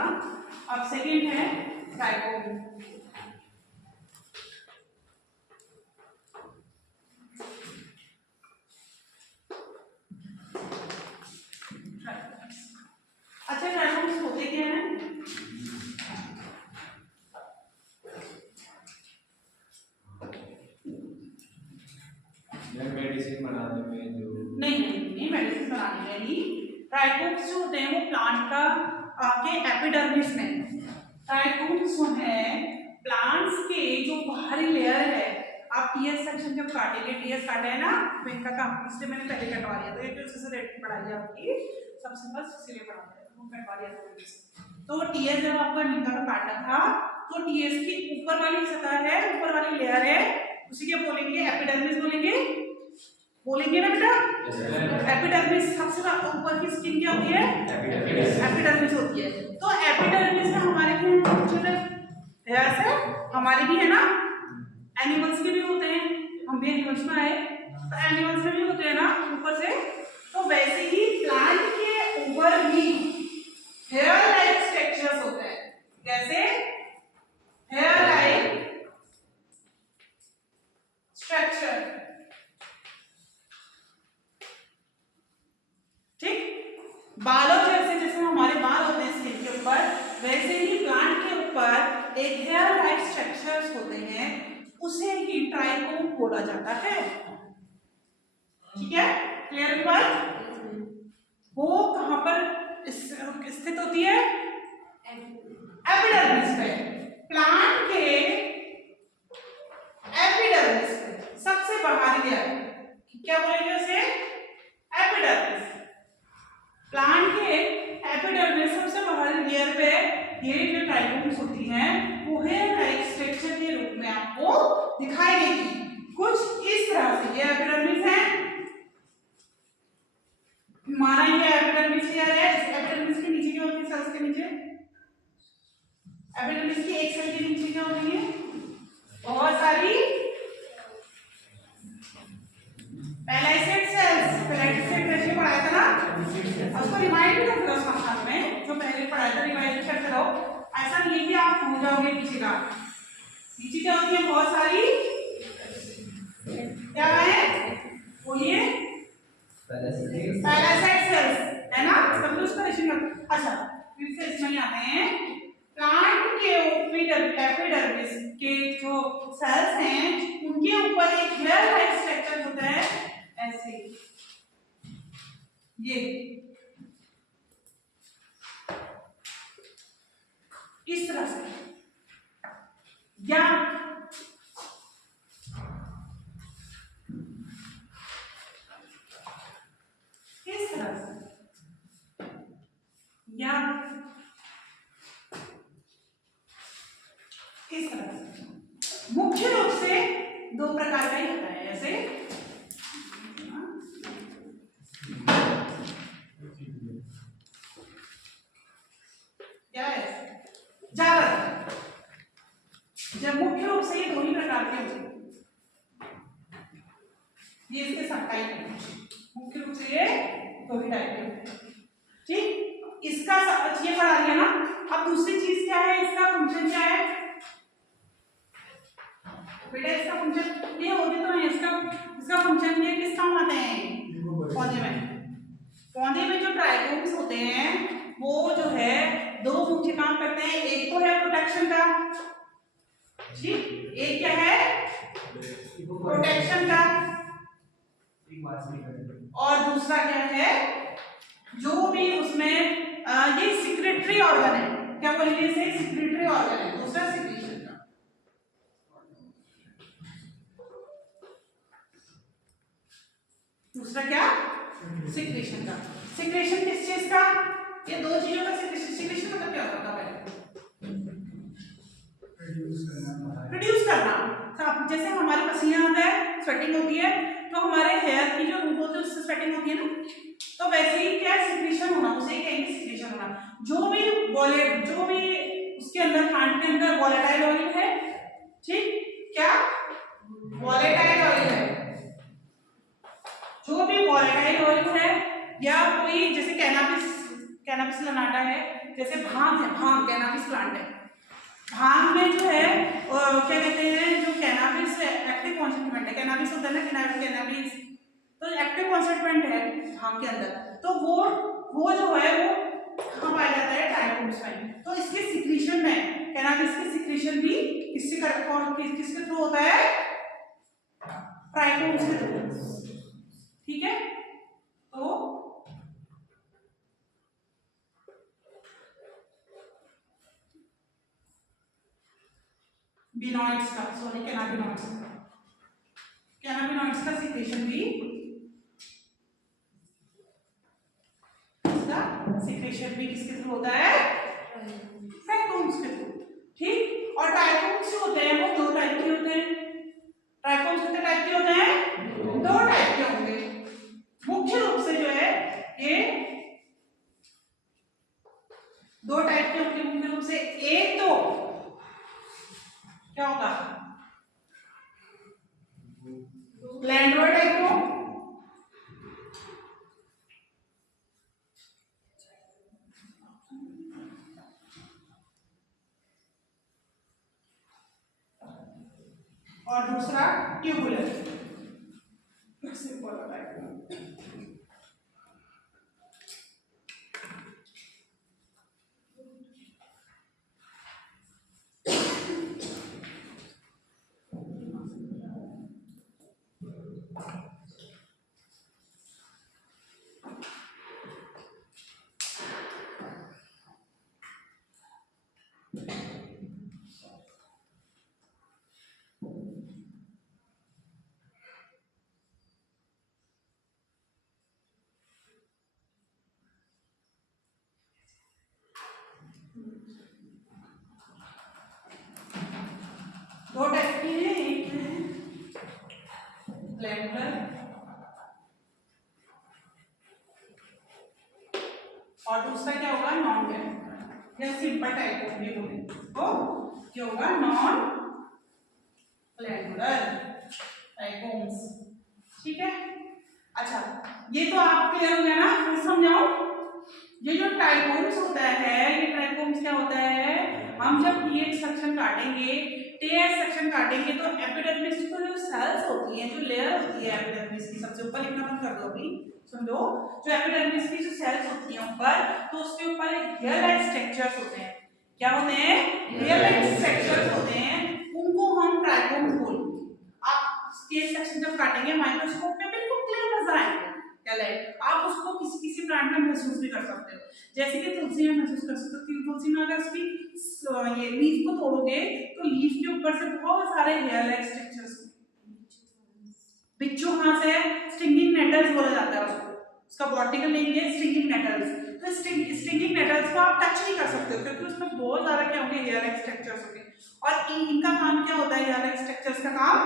ना। अब सेकंड है ट्राइकोम। अच्छा, ट्राइकोम्स होते क्या हैं? मेडिसिन बनाने में जो नहीं मेडिसिन बनाने में नहीं। ट्राइकोम्स जो होते हैं वो प्लांट का के एपिडर्मिस में, ट्राइकोम्स जो है प्लांट्स के जो बाहरी लेयर है। आप टीएस सेक्शन जब काटेंगे, टीएस काटा है ना तो इनका काम, इसलिए मैंने पहले कटवा लिया था, ये उससे रेट पढ़ाई आपकी सबसे फर्स्ट इसीलिए पढ़ा दिया वो कटवा लिया था। तो टीएस जब आपका निका का काटना था तो टीएस की ऊपर वाली सतह है, ऊपर वाली लेयर है, उसी के बोलेंगे एपिडर्मिस बोलेंगे ना बेटा। एपिडर्मिस सबसे ऊपर की स्किन क्या होती है? एपिडर्मिस होती है। तो एपिडर्मिस में हमारे भी हेयर्स है, हमारे भी है ना, एनिमल्स के भी होते हैं, हम भी एनिमल्स में आए तो एनिमल्स में भी होते हैं ना ऊपर से। तो वैसे ही प्लांट के ऊपर भी हेयर लाइक स्ट्रक्चर्स होते हैं। कैसे? हेयर लाइक स्ट्रक्चर, बालों जैसे हमारे बाल होते हैं स्किन के ऊपर, वैसे ही प्लांट के ऊपर एक हेयर लाइक स्ट्रक्चर्स होते हैं, उसे ही ट्राइकोम बोला जाता है। ठीक है, क्लियर बात? वो कहां पर स्थित होती है? एपिडर्मिस पे, प्लांट के एपिडर्मिस पे, सबसे बाहरी लेयर, क्या बोलेंगे उसे? एपिडर्मिस। प्लांट के एपिडर्मिस सबसे बाहरी लेयर पे ये जो ट्राइकोम्स होती हैं वो हेयर लाइक स्ट्रक्चर के रूप में आपको दिखाई देगी कुछ इस तरह से। ये एपिडर्मिस है, हमारा ये एपिडर्मिस लेयर है। इस एपिडर्मिस के नीचे क्या होती है? सेल्स के नीचे, एपिडर्मिस की एक सेल के नीचे क्या होती है? बहुत सारी पेलाइसेड सेल्स। पेलाइसेड रेशियो पढ़ाया था ना, उसको रिमाइंड भी करते रहो साथ में, जो पहले पढ़ाया था रिवाइज करते रहो। ऐसा नहीं है कि आप भूल जाओगे पीछे का। पीछे क्या होती है? बहुत सारी क्या है? बोलिए, पेलाइसेड सेल्स है ना, सब लोग उसका रेशियो। अच्छा, फिर से इसमें आते हैं। प्लांट के एपिडर्मिस के जो सेल्स हैं उनके ऊपर एक हेयर लाइक स्ट्रक्चर होता है, ऐसे ये इस तरह से, या इस तरह से, या इस तरह से। मुख्य रूप से दो प्रकार का ही होता है। ऐसे क्या है? ज्यादा, जब मुख्य रूप से ये दो ही प्रकार के होते हैं, ये इसके सब टाइप है। मुख्य रूप से ये दो ही टाइप के होते हैं। ठीक, इसका ये पढ़ा दिया ना। अब दूसरी चीज क्या है? इसका फंक्शन क्या है बेटा? इसका फंक्शन ये होते तो है, इसका फंक्शन ये किस काम आते हैं? पौधे में जो ट्राइकोम्स होते हैं वो जो है दो मुख्य काम करते हैं। एक तो है प्रोटेक्शन का, ठीक, एक क्या है? प्रोटेक्शन का, और दूसरा क्या है? जो भी उसमें ये सिक्रेटरी ऑर्गन है, क्या बोलेंगे इसे? सिक्रेटरी ऑर्गन है। दूसरा सिक्रीशन का, दूसरा क्या? सिक्रीशन का। सिक्रेशन किस चीज का? ये दो चीजों का सिक्रेशन। सिक्रेशन मतलब क्या होता है? प्रोड्यूस करना। जैसे हमारे पसीना आता है, स्वेटिंग होती है, तो हमारे हेयर की जो रूट होती है उससे स्वेटिंग होती है ना, तो वैसे ही क्या सिक्रेशन होना, उसे कहेंगे सिक्रेशन होना। जो भी उसके अंदर, प्लांट के अंदर वोलेटाइल ऑयल है, ठीक, क्या वोलेटाइल ऑयल है, जो भी वोलेटाइल ऑयल है, या कोई जैसे कैनाबिस लनाटा है, जैसे भांग है, भांग कैनाबिस प्लांट है, भांग में जो है क्या कहते हैं, जो कैनाबिस है एक्टिव कॉन्स्टिट्यूएंट है, कैनाबिस होता है ना, कैनाबिस तो एक्टिव कॉन्स्टिट्यूएंट है भांग के अंदर, तो वो जो है वो कहाँ पाया जाता है, ट्राइकोम्स में। तो इसके सिक्रीशन में कैनाबिस के सिक्रीशन भी किसके थ्रू होता है, ट्राइकोम्स के थ्रू, ठीक है। तो बिनॉइड्स का, सॉरी कैनाबिनॉइड्स का सिक्रीशन भी, सिक्रेशन भी किसके थ्रू होता है, ट्राइकोम्स के थ्रू, ठीक। और ट्राइकोम्स जो होते हैं वो दो टाइप के होते हैं, ट्राइकोम्स कितने टाइप के होते हैं, दो टाइप के होंगे, मुख्य रूप से जो है ये दो टाइप के होंगे मुख्य रूप से। एक तो क्या होगा, ग्लैंडुलर टाइकोम, और दूसरा ट्यूबुलर, सिंपल होता है। दो टाइप के हैं, एक है ग्लैंडुलर और दूसरा क्या होगा, नॉन ग्लैंडुलर या सिंपल टाइप भी बोले तो क्या होगा, नॉन ग्लैंडुलर टाइकोम्स, ठीक है। अच्छा, ये तो आप क्लियर हो गया ना, फिर समझाओ। ये जो ट्राइकोम्स होता है, ये ट्राइकोम्स क्या होता है, हम जब TH सेक्शन काटेंगे, TH सेक्शन काटेंगे तो एपिडर्मिस को जो सेल्स होती हैं, जो लेयर होती है एपिडर्मिस की, सबसे ऊपर लिखना मत कर दो अभी, समझो। जो एपिडर्मिस की जो सेल्स होती हैं ऊपर, तो उसके ऊपर हेयर लाइक स्ट्रक्चर्स होते हैं, क्या होते हैं, हेयर लाइक स्ट्रक्चर्स होते हैं, उनको हम ट्राइकोम्स बोलते हैं। आप TH सेक्शन जब काटेंगे माइक्रोस्कोप में बिल्कुल क्लियर नजर आएंगे, आप उसको किसी प्लांट में महसूस भी कर सकते हो, जैसे कि तुलसी में महसूस कर सकते हो। तुलसी में अगर उसकी ये लीफ को तोड़ोगे तो लीफ के ऊपर से बहुत सारे हेयर लाइक स्ट्रक्चर्स, बिच्छू घास है, स्टिंगिंग नेटल्स बोला जाता है उसको, उसका बॉटनिकल नेम है स्टिंगिंग नेटल्स। तो स्टिंगिंग नेटल्स को आप टच नहीं कर सकते हो क्योंकि उसमें बहुत सारा क्या होंगे, हेयर लाइक स्ट्रक्चर्स होंगे। और इनका काम क्या होता है, हेयर लाइक स्ट्रक्चर्स का काम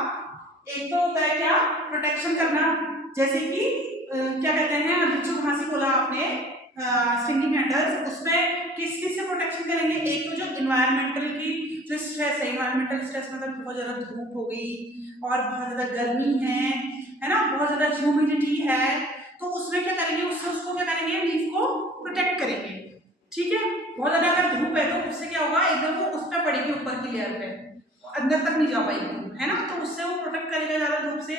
एक तो होता है क्या, प्रोटेक्शन करना, जैसे कि क्या कहते हैं, बिच्छू घासी बोला आपने, स्टिंगिंग नेटल्स, उसमें किस से प्रोटेक्शन करेंगे, एक तो जो इन्वायरमेंटल की जो स्ट्रेस है, इन्वायरमेंटल स्ट्रेस मतलब बहुत ज्यादा धूप हो गई और बहुत ज्यादा गर्मी है ना, बहुत ज्यादा ह्यूमिडिटी है, तो उसमें क्या करेंगे, उसको क्या करेंगे, लीफ को प्रोटेक्ट करेंगे, ठीक है। बहुत ज्यादा अगर धूप है तो उससे क्या होगा, एकदम वो उस पर पड़ेगी, ऊपर की लेयर पे, अंदर तक नहीं जा पाएगी, है ना, तो उससे वो प्रोटेक्ट करेगा ज्यादा धूप से।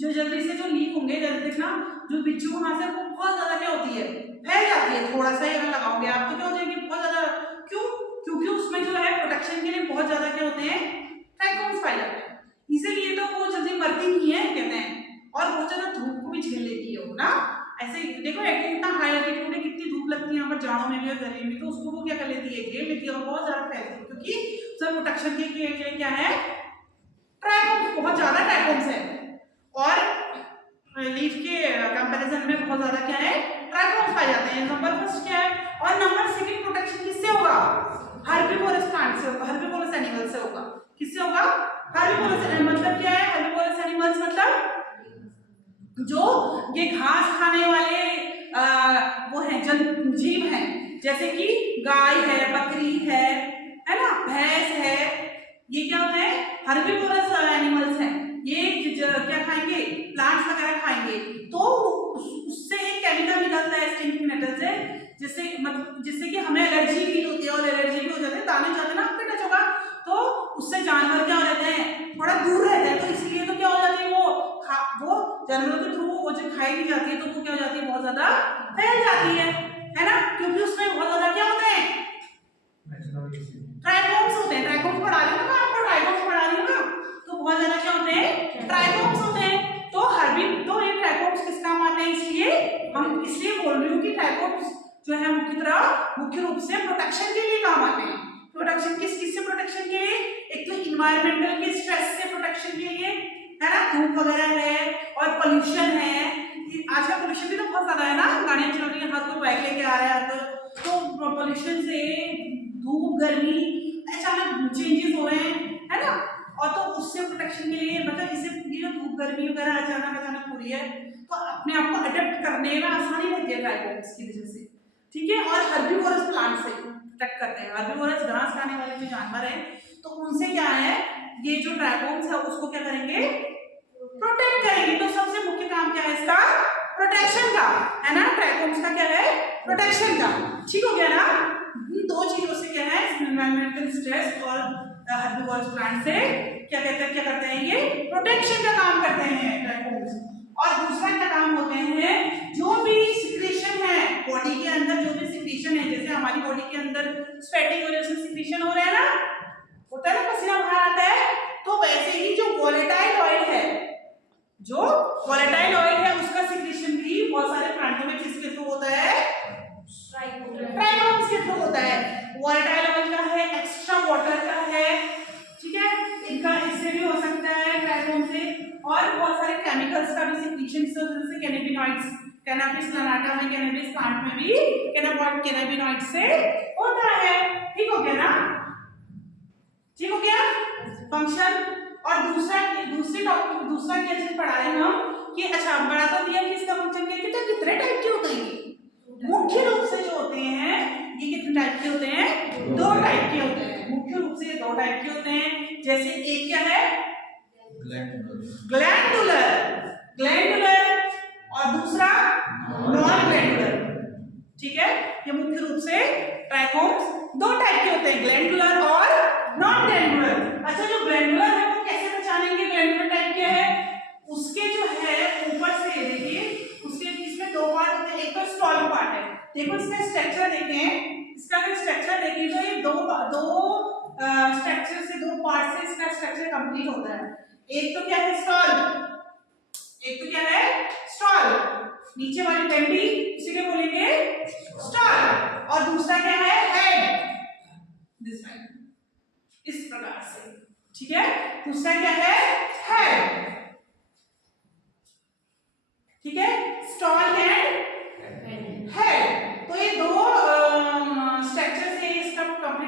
जो जल्दी से जो लीफ होंगे, जल्दी देखना, जो बिच्छू घास है वो बहुत ज्यादा क्या होती है, फैल जाती है, थोड़ा सा ही अगर लगाओगे आप तो क्या हो जाएगी, बहुत ज्यादा, क्यों, क्योंकि उसमें जो है प्रोटेक्शन के लिए बहुत ज्यादा क्या होते हैं, ट्राइकोम्स पाए जाते हैं, इसीलिए तो वो जल्दी मरती नहीं है कहते हैं, और बहुत ज्यादा धूप को भी झेल लेती है वो ना। ऐसे देखो कितना हाई एल्टीट्यूड है, कितनी धूप लगती है यहाँ पर, जाड़ों में भी और गर्मी में, तो उसको वो क्या कर लेती है, घेर लेती है और बहुत ज्यादा फैलती है, क्योंकि सब प्रोटेक्शन के लिए क्या है, ट्राइकोम्स, बहुत ज्यादा ट्राइकोम्स है, और लीफ के कंपैरिजन में बहुत ज्यादा क्या है, ट्राइकोम्स पाए जाते हैं। नंबर फर्स्ट क्या है, और नंबर सेकंड प्रोटेक्शन किससे होगा, हर्बिवोरस प्लांट से, हर्बिवोरस एनिमल से होगा, किससे होगा, हर्बिवोरस एनिमल, मतलब क्या है, हर्बिवोरस एनिमल्स मतलब जो ये घास खाने वाले वो हैं, जन जीव हैं, जैसे कि गाय है, बकरी है ना, भैंस है, ये क्या होते हैं, हर्बिवोरस एनिमल्स हैं, ये क्या खाएंगे, प्लांट्स वगैरह खाएंगे, तो उससे एक केमिकल निकलता है स्टिंगिंग नेटल से, जिससे मतलब जिससे कि हमें एलर्जी फील जानवरों के थ्रू वो जो खाई नहीं जाती है तो वो क्या हो जाती है, बहुत ज्यादा फैल जाती है ना, क्योंकि उसमें बहुत ज्यादा क्या होते हैं, ट्राइकोम्स होते हैं। ट्राइकोम्स पढ़ा रही हूँ ना आपको, ट्राइकोम्स पढ़ा रही हूँ ना, तो बहुत ज्यादा क्या होते हैं, ट्राइकोम्स होते हैं। तो ये ट्राइकोम्स किस काम आते हैं, इसलिए बोल रही हूँ कि ट्राइकोम्स जो है मुख्य रूप से प्रोटेक्शन के लिए काम आते हैं। प्रोटेक्शन किस से प्रोटेक्शन के लिए, एक तो इन्वायरमेंटल के स्ट्रेस से प्रोटेक्शन के लिए, है ना, धूप वगैरह है और पोल्यूशन है। आजकल पोल्यूशन भी तो बहुत ज्यादा है ना, गाड़ियां चल रही है, हर कोई बाइक लेके आ रहा है, तो पोल्यूशन से, धूप गर्मी अचानक चेंजेस हो रहे हैं, है ना, और तो उससे प्रोटेक्शन के लिए, मतलब इससे ये धूप गर्मी वगैरह अचानक हो रही है तो अपने आप को अडेप्ट करने में आसानी रहती है ट्राइकोम्स की वजह से, ठीक है। और हर्बीवोरस प्लांट से प्रोटेक्ट करते हैं। हर्बीवोरस घास खाने वाले जो जानवर हैं तो उनसे क्या है, ये जो ट्राइकोम्स है उसको क्या करेंगे, प्रोटेक्ट करेंगे। तो सबसे मुख्य काम क्या है इसका, प्रोटेक्शन का, है ना, ट्राइकोम्स का क्या है, प्रोटेक्शन का, ठीक हो गया ना। दो चीजों से क्या है, एनवायरमेंटल स्ट्रेस और हर्बीवोरस प्लांट से क्या करते हैं, ये प्रोटेक्शन का काम करते हैं ट्राइकोम्स। और दूसरा क्या काम होते हैं, जो भी सिक्रीशन है बॉडी के अंदर, जो भी सिक्रीशन है, जैसे हमारी बॉडी के अंदर स्वेटिंग हो रही है, उसमें सिक्रीशन हो रहा है ना, होता है ना, पसीना बाहर आता है, तो वैसे ही जो वोलेटाइल ऑयल है, उसका सिक्रीशन भी बहुत सारे प्लांटों में किसके थ्रू होता है, ट्राइकोम्स के थ्रू होता है। वोलेटाइल ऑयल का है, एक्स्ट्रा वाटर का है, ठीक है, इनका इससे भी हो सकता है ट्राइकोम से, और बहुत सारे केमिकल्स का भी सिक्रीशन, जैसे कैनाबिनॉइड्स, कैनाबिस लैनाटा में, कैनाबिस प्लांट में भी कैनाबिनॉइड से होता है, ठीक हो गया ना, ठीक हो गया फंक्शन। और दूसरा क्या चीज पढ़ा रहे हैं हम कि अच्छा बड़ा तो दिया कि इसका फंक्शन क्या है, कितने टाइप के होते हैं, मुख्य रूप से जो होते हैं ये कितने टाइप के होते हैं, दो टाइप के होते हैं, मुख्य रूप से दो टाइप के होते हैं। जैसे एक क्या है, ग्लैंडुलर और दूसरा नॉन ग्लैंडुलर, ठीक है। ये मुख्य रूप से ट्राइकोम्स दो टाइप के होते हैं, ग्लैंडुलर और नॉन ग्लैंडुलर। अच्छा, जो ग्लैंडुलर है वो कैसे पहचानेंगे ग्लैंडुलर टाइप क्या है, उसके जो है ऊपर से देखिए, उसके इसमें दो पार्ट होते हैं, एक तो स्टॉल पार्ट है, देखो इसका स्ट्रक्चर देखें, इसका अगर स्ट्रक्चर देखिए तो ये दो स्ट्रक्चर से, दो पार्ट से इसका स्ट्रक्चर कंप्लीट होता है। एक तो क्या है स्टॉल, नीचे वाली डंडी उसी को बोलेंगे स्टॉल, और दूसरा क्या है हेड, इस प्रकार से, ठीक है, दूसरा क्या है हेड, ठीक है, स्टॉल एंड हेड। तो ये दो स्ट्रक्चर से इसका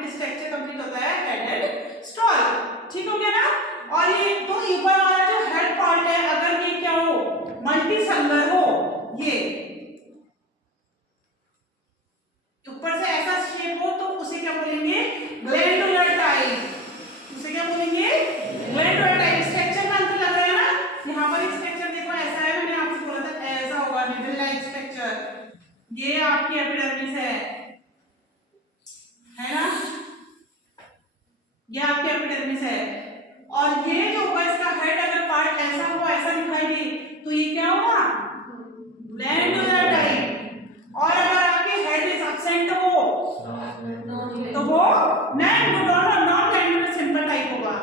स्ट्रक्चर कंप्लीट होता है, हेड एंड स्टॉल, ठीक हो गया ना। और ये तो ऊपर वाला जो हेड पार्ट है, अगर ये क्या हो, मल्टीसेलुलर हो, ये ऊपर से ऐसा शेप हो तो उसे क्या बोलेंगे, ग्लैंडुलर टाइप, उसे क्या बोलेंगे, ग्लैंडुलर टाइप। स्ट्रक्चर में अंतर लग रहा है ना, यहाँ पर स्ट्रक्चर देखो ऐसा है, मैंने आपसे बोला था ऐसा होगा, निडल लाइक स्ट्रक्चर, ये आपकी एपिडर्मिस है ना, ये आपकी एपिडर्मिस है, और ये जो होगा इसका हेड अगर पार्ट ऐसा हो, ऐसा दिखाई दे, तो ये क्या होगा, ग्लैंडुलर टाइप। और अगर आपके हेड इज एब्सेंट हो तो वो नॉन ग्लैंडुलर सिंपल टाइप होगा,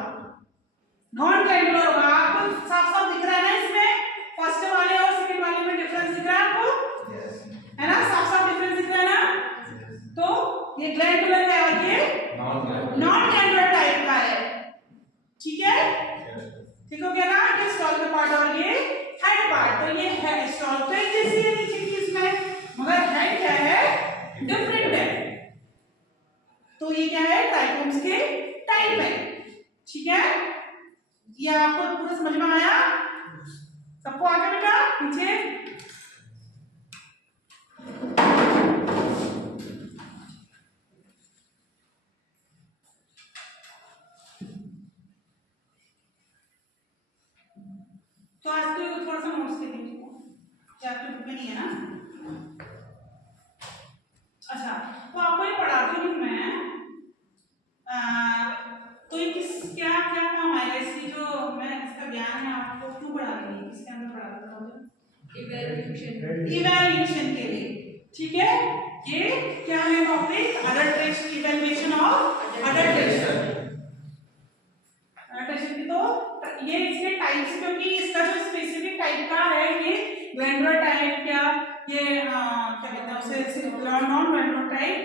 नॉन ग्लैंडुलर होगा। आपको साफ साफ दिख रहा है ना इसमें, फर्स्ट वाले और सेकंड वाले में डिफरेंस दिख रहा है आपको, है ना, साफ साफ डिफरेंस दिख रहा है ना। तो ये ग्लैंडुलर है और ये नॉन ग्लैंडुलर टाइप का है, ठीक है, ठीक हो गया ना। ये स्टॉल का पार्ट और ये हेड पार्ट, तो ये हेड स्टॉल तो एक जैसी है नीचे की इसमें, मगर हेड क्या है, डिफरेंट है। तो ये क्या है, ट्राइकोम्स के टाइप है, ठीक है। ये आपको पूरा समझ में आया, सबको आगे बेटा पीछे। तो आज तो थोड़ा सा नोट्स के दीजिए, क्या आपके बुक में नहीं है ना। अच्छा, तो आपको ये पढ़ाती हूँ मैं, तो ये क्या क्या काम आएगा, इसकी जो मैं इसका ज्ञान है आपको क्यों पढ़ा रही हूँ, इसके अंदर पढ़ा रहा हूँ। इवैल्यूएशन के लिए, ठीक है। ये क्या है topic, adulteration, evaluation of adulteration. Adulteration की तो ये इसके टाइप्स, क्योंकि इसका जो स्पेसिफिक टाइप का है ये ग्लैंडुलर टाइप, क्या ये क्या कहते हैं उसे, नॉन ग्लैंडुलर टाइप,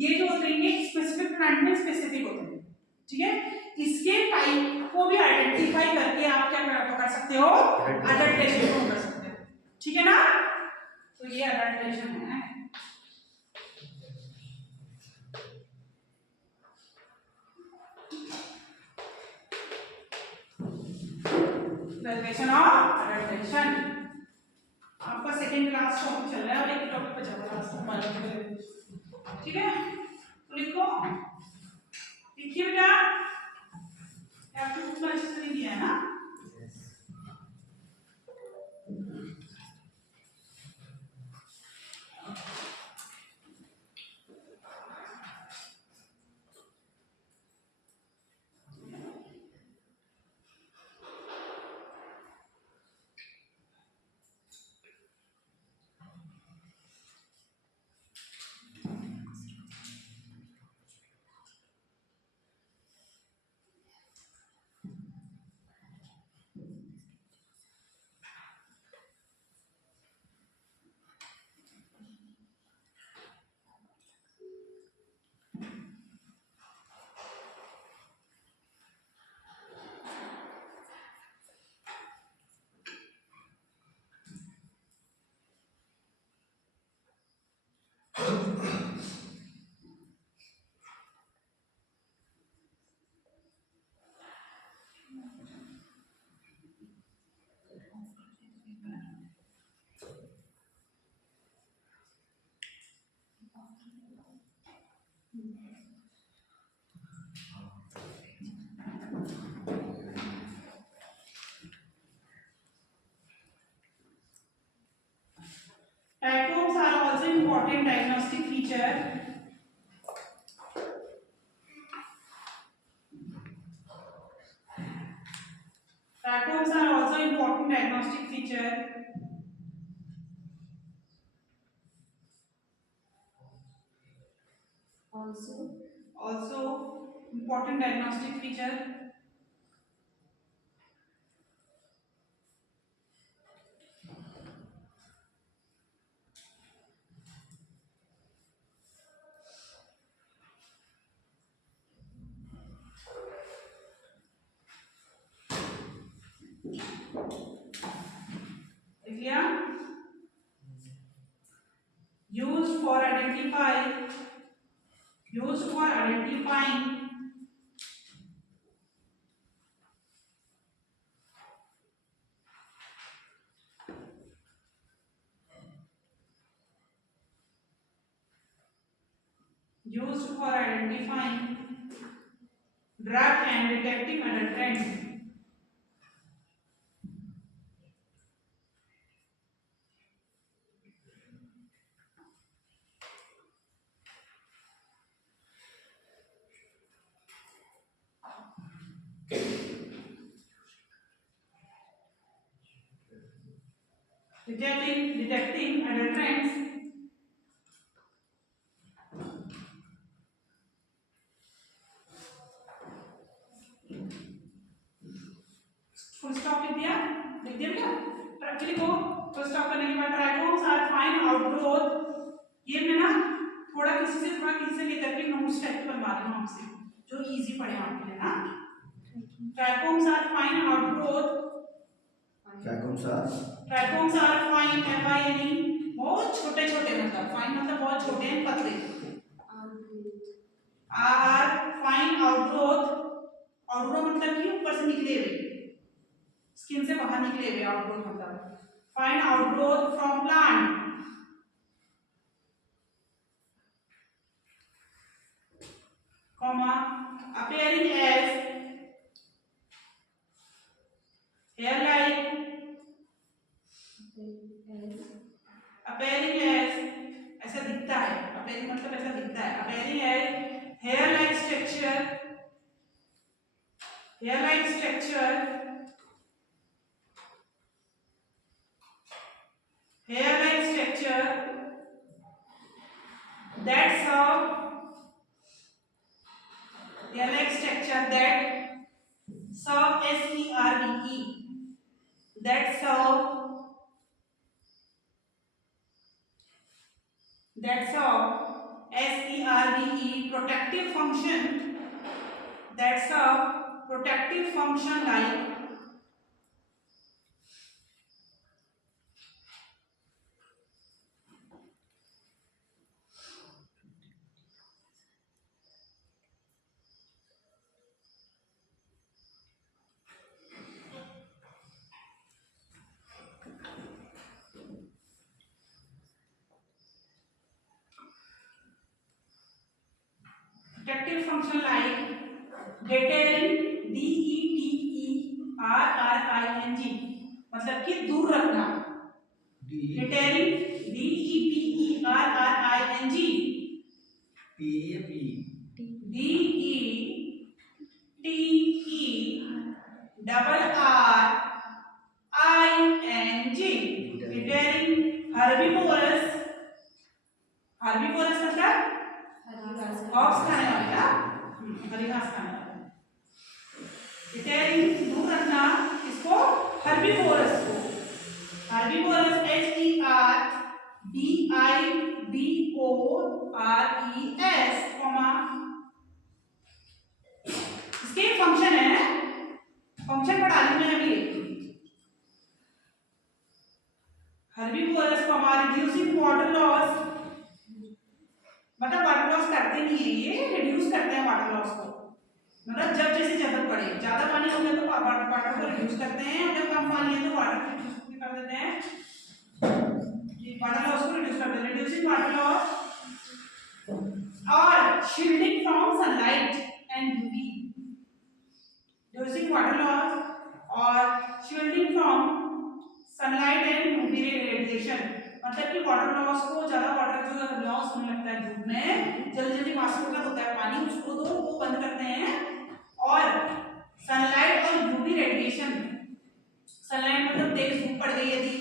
ये जो होते हैं ये स्पेसिफिक प्लांट में स्पेसिफिक होते हैं, ठीक है। इसके टाइप को भी आइडेंटिफाई करके आप क्या कर सकते हो, अडल्ट्रेशन कर सकते हो, ठीक है ना। तो ये अडल्ट्रेशन है। डेफिनेशन ऑफ अडल्ट्रेशन आपका सेकंड क्लास टॉपिक चल रहा है और एक टॉपिक पे चल रहा है, ठीक है। तो लिखो, लिखिए बेटा, आपके बुक में अच्छे से नहीं दिया है ना। Trichomes are also important diagnostic feature. Trichomes are also important diagnostic feature. Also important diagnostic feature. Used for identifying used for identifying drug and detecting adulterants. Detecting adulterants. Full stop लिख दिया क्या, ट्रैक लिखो। Full stop करने के बाद trichomes are fine outgrowth, ये मैं ना थोड़ा किसी से लेकर के नोट्स टाइप बनवा रही हूँ आपसे, जो इजी पड़े आपके लिए ना। Trichomes are fine outgrowth, trichomes are fine FINE, बहुत छोटे छोटे, मतलब फाइन मतलब बहुत छोटे हैं, पतले। आर फाइन आउटग्रोथ, आउटग्रोथ मतलब कि ऊपर से निकले हुए, स्किन से बाहर निकले हुए, आउटग्रोथ मतलब। Fine outgrowth from plant, comma appearing as hair like, appearing as ऐसा दिखता है, appearing मतलब ऐसा दिखता है, appearing as hair like structure, hair like structure serve protective function like protective function like deterring, DETERRING, मतलब कि दूर रखना, deterring, DETERRING, DETERRING, deterring, herbivores, herbivores मतलब हॉप्स खाने वाले ना, हरी घास खाने वाले, डिटेरिंग दूर रखना इसको, हर्बीवोरस को, हर्बीवोरस HERBIVORES कॉमा, इसके फंक्शन है, फंक्शन पढ़ा ली मैंने अभी, herbivores comma reducing water loss, मतलब वाटर लॉस करते नहीं है ये, रिड्यूस करते हैं वाटर लॉस को, मतलब जब जैसे जरूरत पड़े, ज्यादा पानी हो गया तो वाटर को रिड्यूस करते हैं, जब कम पानी है तो वाटर को रिड्यूस कर देते हैं, वाटर लॉस को रिड्यूस करते हैं, रिड्यूसिंग वाटर लॉस और shielding from sunlight and UV, reducing water loss और shielding from sunlight and UV radiation, मतलब कि वाटर लॉस को, ज्यादा वाटर जो लॉस होने लगता है धूप में, जल्दी जल्दी वाष्पीकरण होता है पानी, उसको तो वो बंद करते हैं, और सनलाइट और यूवी रेडिएशन, सनलाइट मतलब तेज धूप पड़ गई यदि,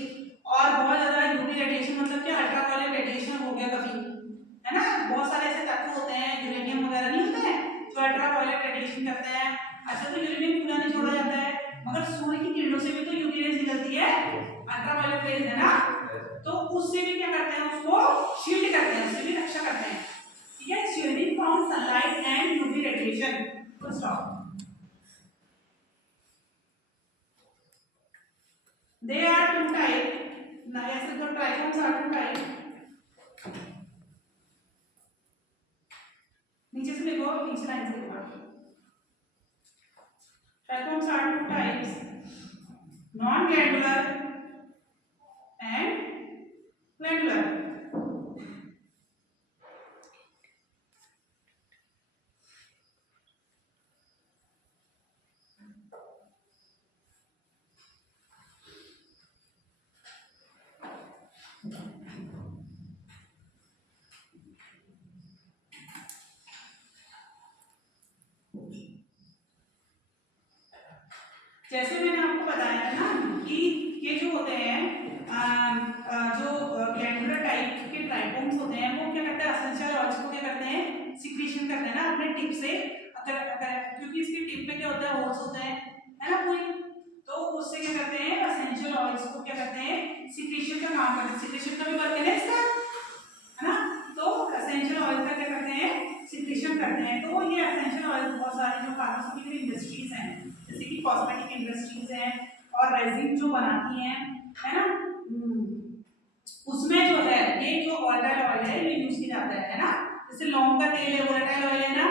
और बहुत ज्यादा यूवी रेडिएशन मतलब क्या, अल्ट्रावायलेट रेडिएशन हो गया कभी, है ना, बहुत सारे ऐसे तत्व होते हैं, यूरेनियम वगैरह नहीं होते हैं जो अल्ट्रावायलेट रेडिएशन करते हैं, अच्छा तो यूरेनियम पूरा नहीं छोड़ा जाता है, मगर सूर्य की किरणों से भी तो यूवी रेज निकलती है, अल्ट्रावायलेट रेज है ना, तो उससे भी क्या करते हैं, उसको शील्ड करते हैं, उससे भी रक्षा करते हैं, ठीक है, shielding from sunlight and UV radiation, full stop. They are two type, ऐसे तो ट्राइकोम्स आर टू टाइप, नीचे से लिखो, नीचे लाइन से लिखो, trichomes are two types, non glandular and glandular, जैसे मैंने आपको बताया था ना कि ये जो होते हैं जो ग्लैंडुलर टाइप के ट्राइकोम्स होते हैं, वो क्या करते हैं, एसेंशियल ऑयल्स को क्या करते हैं, सिक्रीशन करते हैं ना अपने टिप से, क्योंकि इसके टिप में क्या होता है, होल्स होते हैं, है ना पूरी, तो उससे क्या करते हैं, एसेंशियल ऑयल्स को क्या करते हैं, सिक्रीशन का काम करते हैं, सिक्रीशन का भी करते हैं इसका, है ना, तो एसेंशियल ऑयल का क्या करते हैं, सिक्रीशन करते हैं, तो ये एसेंशियल ऑयल बहुत सारे जो फार्मास्यूटिकल इंडस्ट्रीज हैं, जैसे कि कॉस्मेटिक इंडस्ट्रीज हैं और रेजिन जो बनाती हैं, है ना, उसमें जो है ये जो वोलेटाइल ऑयल है ये यूज किया जाता है ना, जैसे लौंग का तेल है वोलेटाइल ऑयल है ना,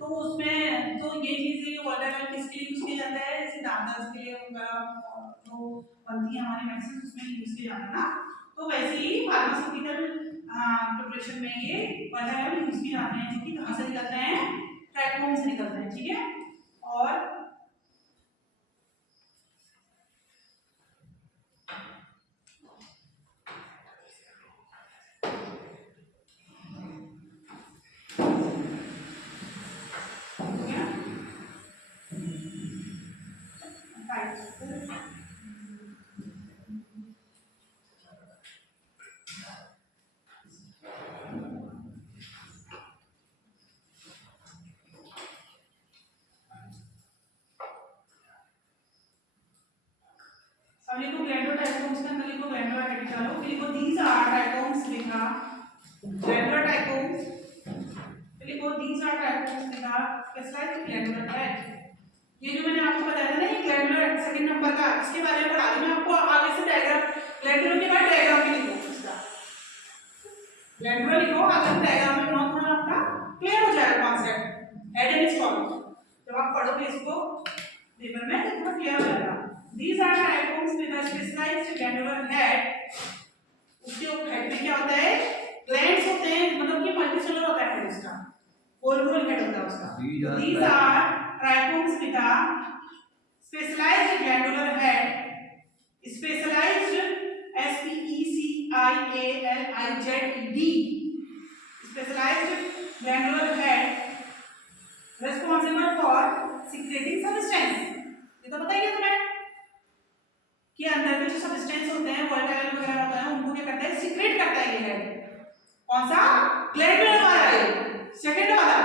तो उसमें तो ये चीज है, ये वोलेटाइल ऑयल किसके लिए यूज किया जाता है, जैसे दांत दर्द के लिए जो बनती है हमारी मेडिसिन उसमें यूज किया जाता है ना, तो वैसे ही फार्मास्यूटिकल प्रिपरेशन में ये वोलेटाइल ऑयल यूज किए जाते हैं, जो कि कहां से निकलते हैं, ट्राइकोम से निकलते हैं, ठीक है, और अब लिखो ग्लैंडुलर टाइकोम्स के अंदर लिखो ग्लैंडुलर टाइकोम्स, चलो लिखो दीज आर टाइकोम्स, लिखा ग्लैंडुलर टाइकोम्स, लिखो दीज आर टाइकोम्स, लिखा स्पेशलाइज्ड ग्लैंडुलर हेड। ये जो मैंने आपको बताया था ना, ये ग्लैंडुलर सेकंड नंबर का, इसके बारे में पढ़ा दी मैं आपको। आगे से डायग्राम, ग्लैंडुलर के बाद डायग्राम भी लिखो इसका, ग्लैंडुलर लिखो, आगे डायग्राम में नोट होना आपका क्लियर हो जाएगा कॉन्सेप्ट। हेड एंड स्टॉक जब आप पढ़ोगे इसको पेपर में तो पूरा क्लियर हो जाएगा। These are trichomes with a specialized glandular head। उसके हेड में क्या होता है, ग्लैंड्स होते हैं, मतलब कि मल्टीसेलुलर होता है उसका, गोल-गोल हेड होता है उसका। These are trichomes with a specialized glandular head। Specialized, S-P-E-C-I-A-L-I-Z-E-D, specialized glandular head responsible for secreting substance। ये तो पता ही है तुम्हें कि अंदर के जो सब्सटेंस होते हैं, वोलेटाइल वगैरह होता है, उनको क्या करता है, सीक्रेट करता है ये हेड। कौन सा, ग्लैंडुलर वाला है, सेकंड वाला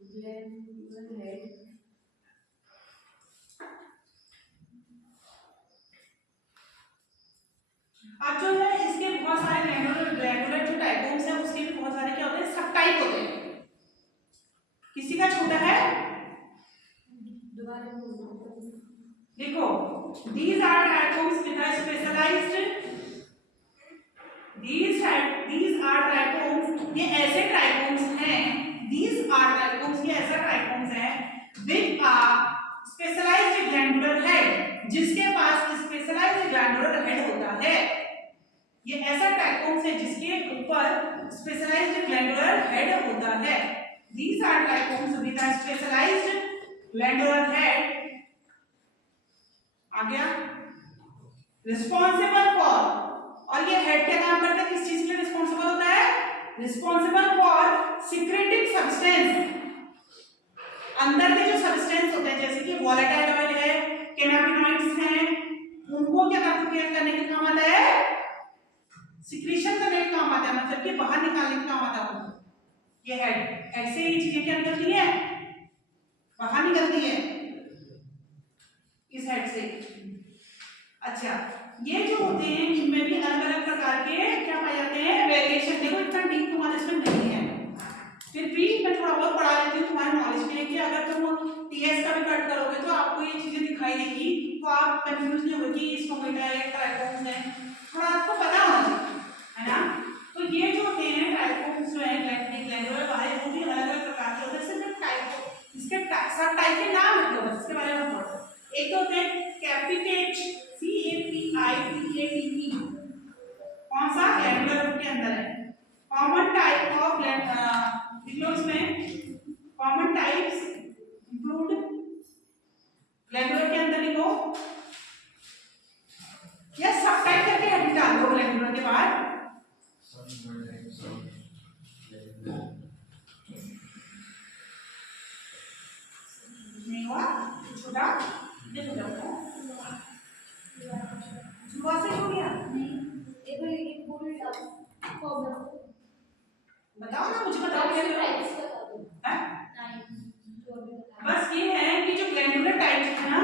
ग्लैंडुलर हेड। अब जो है इसके बहुत सारे ग्लैंडुलर जो टाइपोम्स हैं, उसके भी बहुत सारे क्या होते हैं, सब टाइप होते हैं। किसी का छोटा है, देखो, these are trichomes with a specialized, these are trichomes, ये ऐसे trichomes हैं, these are trichomes, ये ऐसा trichomes है with a specialized glandular head, जिसके पास specialized glandular head होता है। ये ऐसा ट्राइकोम्स है जिसके ऊपर स्पेशलाइज्ड ग्लैंडुलर हेड होता है। These are trichomes with a specialized glandular head। आ गया, रिस्पॉन्सिबल फॉर, और ये हेड क्या काम करता है, किस चीज के लिए रिस्पॉन्सिबल होता है, रिस्पॉन्सिबल फॉर सीक्रेटिंग सब्सटेंस। अंदर के जो सब्सटेंस होते हैं, जैसे कि वोलेटाइल ऑयल है, कैनाबिनॉइड्स हैं, उनको क्या करने के काम आता है, सिक्रीशन करने का काम आता है, मतलब कि बाहर निकालने का काम आता है। ये हेड से ये चीजें क्या निकलती है, बाहर निकलती है इस हेड से। अच्छा, ये जो होते हैं इनमें भी अलग अलग प्रकार के क्या पाए जाते हैं, वेरिएशन। देखो इतना डीप तुम्हारे इसमें नहीं है, फिर भी मैं थोड़ा बहुत पढ़ा देती हूँ तुम्हारे नॉलेज के लिए, कि अगर तुम टीएस का भी कट करोगे तो आपको ये चीजें दिखाई देगी, तो आप कंफ्यूज नहीं होगे कि स्टोमेटा है, ट्राइकोम्स है, थोड़ा आपको पता होना चाहिए, है ना। तो ये जो होते हैं ट्राइकोम्स जो है ग्लैंडुलर वाले, वो भी अलग अलग प्रकार के होते हैं। सिर्फ टाइप, इसके सब टाइप के नाम लिख लो बस, इसके बारे में पढ़ो। एक तो होते हैं कैपिटेट, CAPITATE, कौन सा, ग्लैंडुलर के अंदर है। कॉमन टाइप ऑफ ग्लैंडुलर में कॉमन टाइप्स इंक्लूड, ग्लैंडुलर के अंदर लिखो, या सब टाइप करके हेड डाल दो ग्लैंडुलर के बाद। नहीं हुआ छोटा, ये छोटा हो शुरुआत से हो गया नहीं, एक बोल बताओ ना, मुझे बताओ क्या करो है। बस ये है कि जो ग्लैंडुलर टाइप है ना,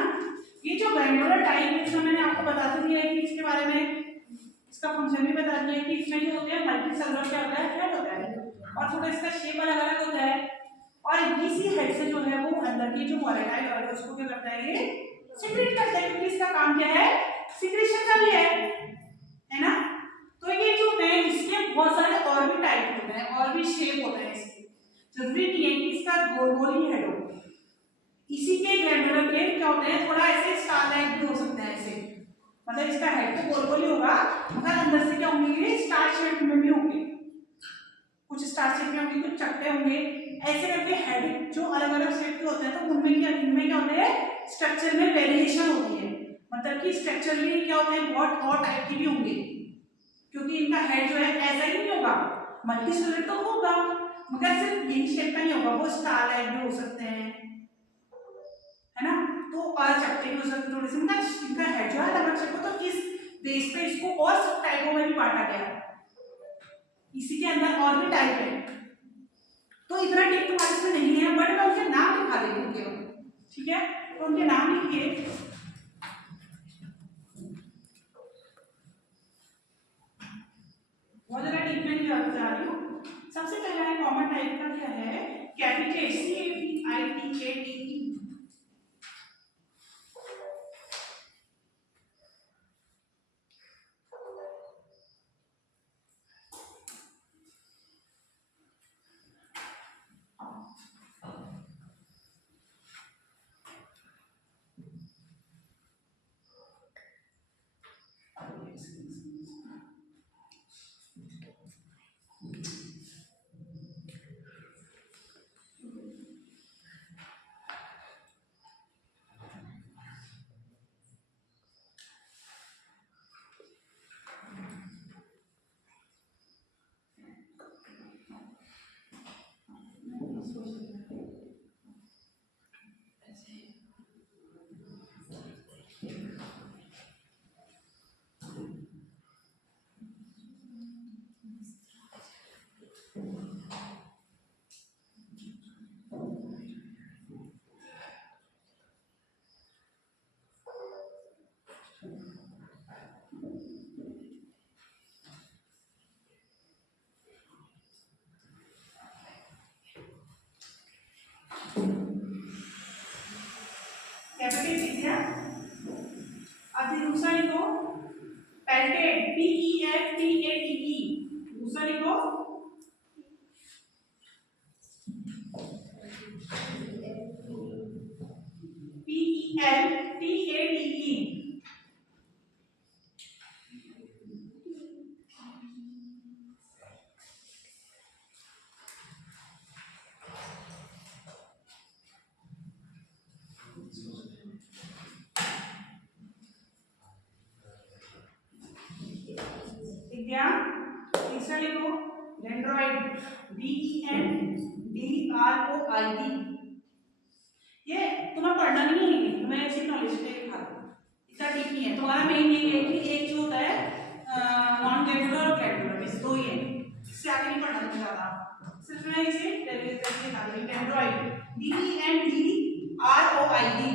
ये जो ग्लैंडुलर टाइप है, इसमें मैंने आपको बता दिया है कि इसके बारे में, इसका फंक्शन भी बता दिया है कि इसमें जो होते हैं मल्टीसेलुलर क्या होता है, हेड होता है, और थोड़ा इसका शेप अलग अलग होता है, और इसी हेड से जो है वो अंदर की जो वोलेटाइल ऑयल है उसको क्या करता है, ये सीक्रेट करता है, क्योंकि इसका काम क्या है, सीक्रेशन का भी है ना। तो ये जो है इसके बहुत सारे और भी टाइप होते हैं, और भी शेप होते हैं इसके, जरूरी नहीं है कि इसका गोल गोल ही हेड हो। इसी के ग्लैंडुलर के क्या होते हैं, थोड़ा ऐसे स्टार लाइक भी हो सकते हैं ऐसे, मतलब इसका हेड तो गोल गोल ही होगा, मगर अंदर से क्या होंगे, ये स्टार शेप में भी होंगे, कुछ स्टार शेप में होंगे, कुछ चक्के होंगे, ऐसे करके हेड जो अलग अलग शेप के होते हैं, तो उनमें क्या होते हैं, स्ट्रक्चर में वेरिएशन होती है, मतलब कि स्ट्रक्चरली क्या होते हैं, बहुत और टाइप के भी होंगे, क्योंकि इनका हेड जो है ऐसा ही नहीं होगा, मल्टीसेलुलर तो होगा, मगर सिर्फ यही शेप का नहीं होगा, वो स्टार लाइक भी हो सकते हैं, है ना। तो और चक्के भी हो सकते हैं थोड़े से, मतलब इनका हेड जो है अलग अलग शेप, तो इस बेस पे इसको और सब टाइपों में भी बांटा गया, इसी के अंदर और भी टाइप है। तो इतना डीप तुम्हारे इसमें नहीं है, बट मैं उनके नाम लिखा देती हूँ केवल, ठीक है। तो उनके नाम लिखिए, बहुत ज्यादा डीप में नहीं जा रही हूँ। सबसे पहला है कॉमन टाइप का क्या है, कैपिटल अभी दूसरा लिखो पेल्टेड, PELTATE, दूसरा लिखो PELTATE। ठीक गया। तीसरा लिखो डेंड्रॉइड, DENDROID। ये तुम्हें पढ़ना नहीं है, तुम्हें ऐसी नॉलेज पे लिखा दो, इतना डीप नहीं है। तुम्हारा मेन ये है कि एक जो होता है नॉन ग्लैंडुलर और ग्लैंडुलर, इस दो ही है, इससे आगे नहीं पढ़ना तुम्हें ज्यादा। सिर्फ मैं इसे लिखा दूंगी डेंड्रॉइड, DENDROID,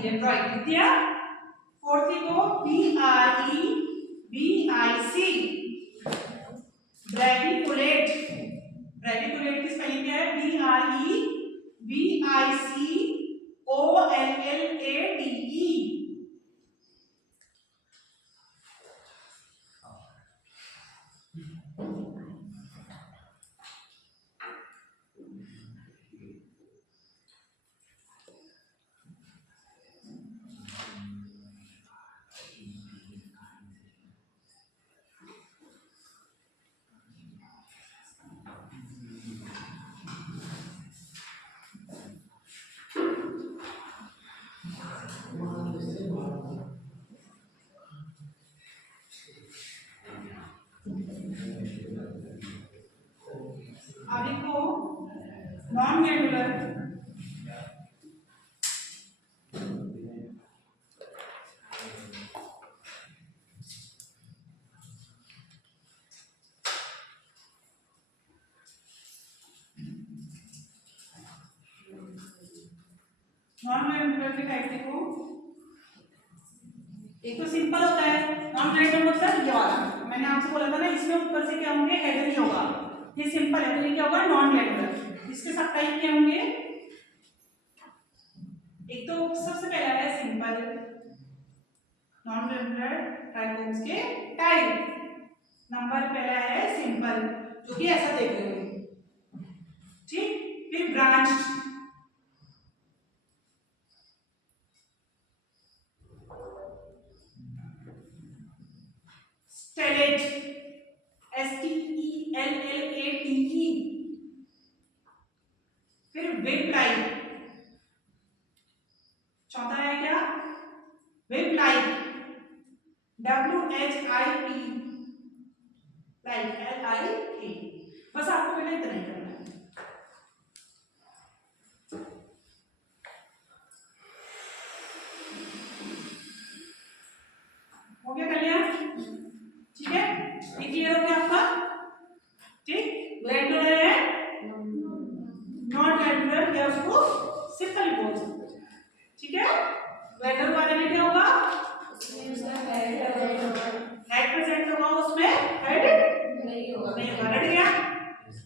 डेंड्रॉइड लिख दिया। फोर्थ लिखो BREVIC, ब्रेविकुलेट। ब्रेविकुलेट की स्पेलिंग क्या है? BREVICOLLATE। अब लिखो नॉन ग्लैंडुलर, नॉन ग्लैंडुलर के टाइप देखो। एक तो सिंपल होता है नॉन ग्लैंडुलर मतलब ये वाला, मैंने आपसे बोला था ना इसमें ऊपर से क्या होंगे, हेड नहीं होगा, ये सिंपल है तो ये क्या होगा नॉन ग्लैंडुलर। इसके सब टाइप क्या होंगे, एक तो सबसे पहला है सिंपल नॉन ग्लैंडुलर ट्राइकोम्स के टाइप। नंबर पहला है सिंपल जो कि ऐसा देख रहे हो, ठीक। फिर ब्रांच्ड, स्टेलेट, STELLATE। फिर वेब लाइट, चौथा है क्या web light, WHIP light LIK। बस आपको पहले इतना ही करना है। हो गया, कर लिया, ठीक है। ये क्लियर हो गया आपका, ठीक। ग्लैंडुलर है, नॉन ग्लैंडुलर या उसको सिंपल बोल सकते हैं, ठीक है। ग्लैंडुलर वाले में क्या होगा, हेड प्रेजेंट होगा, उसमें हेड नहीं होगा। रेडी गया,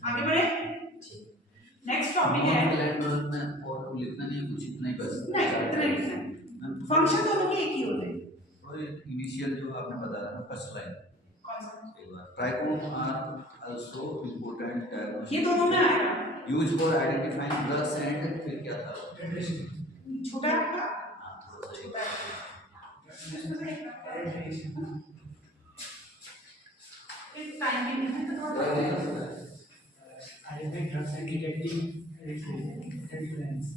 आगे बढ़े। नेक्स्ट टॉपिक है ग्लैंडुलर में और लिखना नहीं है कुछ, इतना ही बस। नहीं इतना ही लिखना है, फंक्शन दोनों के एक ही होते हैं। और इनिशियल जो आपने बताया ना फर्स्ट लाइन, कौन सा, trichome are also important diagnostic, ये दोनों में आएगा। Use for identifying drugs and फिर क्या था, छोटा है आपका, हाँ थोड़ा सा छोटा है, इसमें से एक टाइमिंग है तो थोड़ा identify drugs and detecting evidence.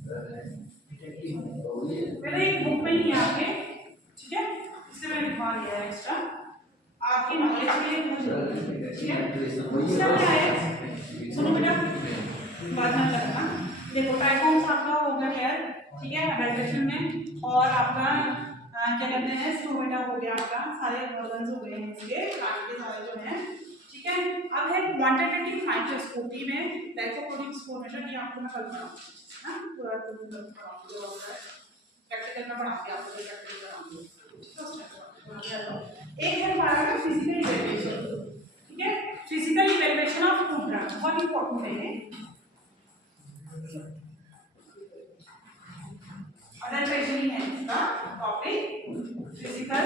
पहले एक बुक में ही है आपके, ठीक है, इससे मैंने लिखवा दिया है एक्स्ट्रा आपकी नॉलेज के लिए, ठीक है। दूसरा क्या है, सुनो बेटा बात ना करना। देखो ट्राइकोम्स आपका हो गया क्लियर, ठीक है, एडल्ट्रेशन में। और आपका क्या कहते हैं स्टोमेटा हो गया, आपका सारे ऑर्गन्स हो गए हैं इसके काट के सारे जो हैं, ठीक है। अब है क्वांटिटेटिव माइक्रोस्कोपी में लाइकोप्रोटीन्स फॉर्मेशन, ये आपको मैं कल पढ़ाऊंगी, हां पूरा प्रैक्टिकल में पढ़ाऊंगी आपको, प्रैक्टिकल कराऊंगी, ठीक है। एक है हमारा फिजिकल इवैल्यूएशन, ठीक है, physical evaluation of food drug, बहुत इंपॉर्टेंट है ये। अडल्ट्रेशन ही है इसका topic, physical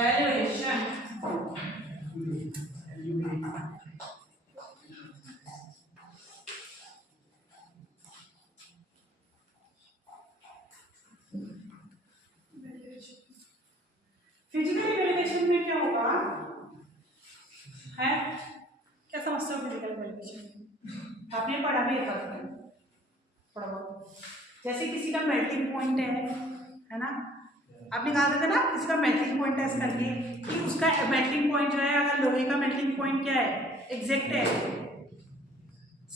valuation. Physical evaluation में क्या होगा है, क्या समझते हो फिजिकल इवैल्यूएशन? आपने पढ़ा भी था पढ़ा हुआ। जैसे किसी का मेल्टिंग पॉइंट है ना, आपने कहा था ना किसी का मेल्टिंग पॉइंट टेस्ट करके कि उसका मेल्टिंग पॉइंट जो है, अगर लोहे का मेल्टिंग पॉइंट क्या है, एग्जैक्ट है,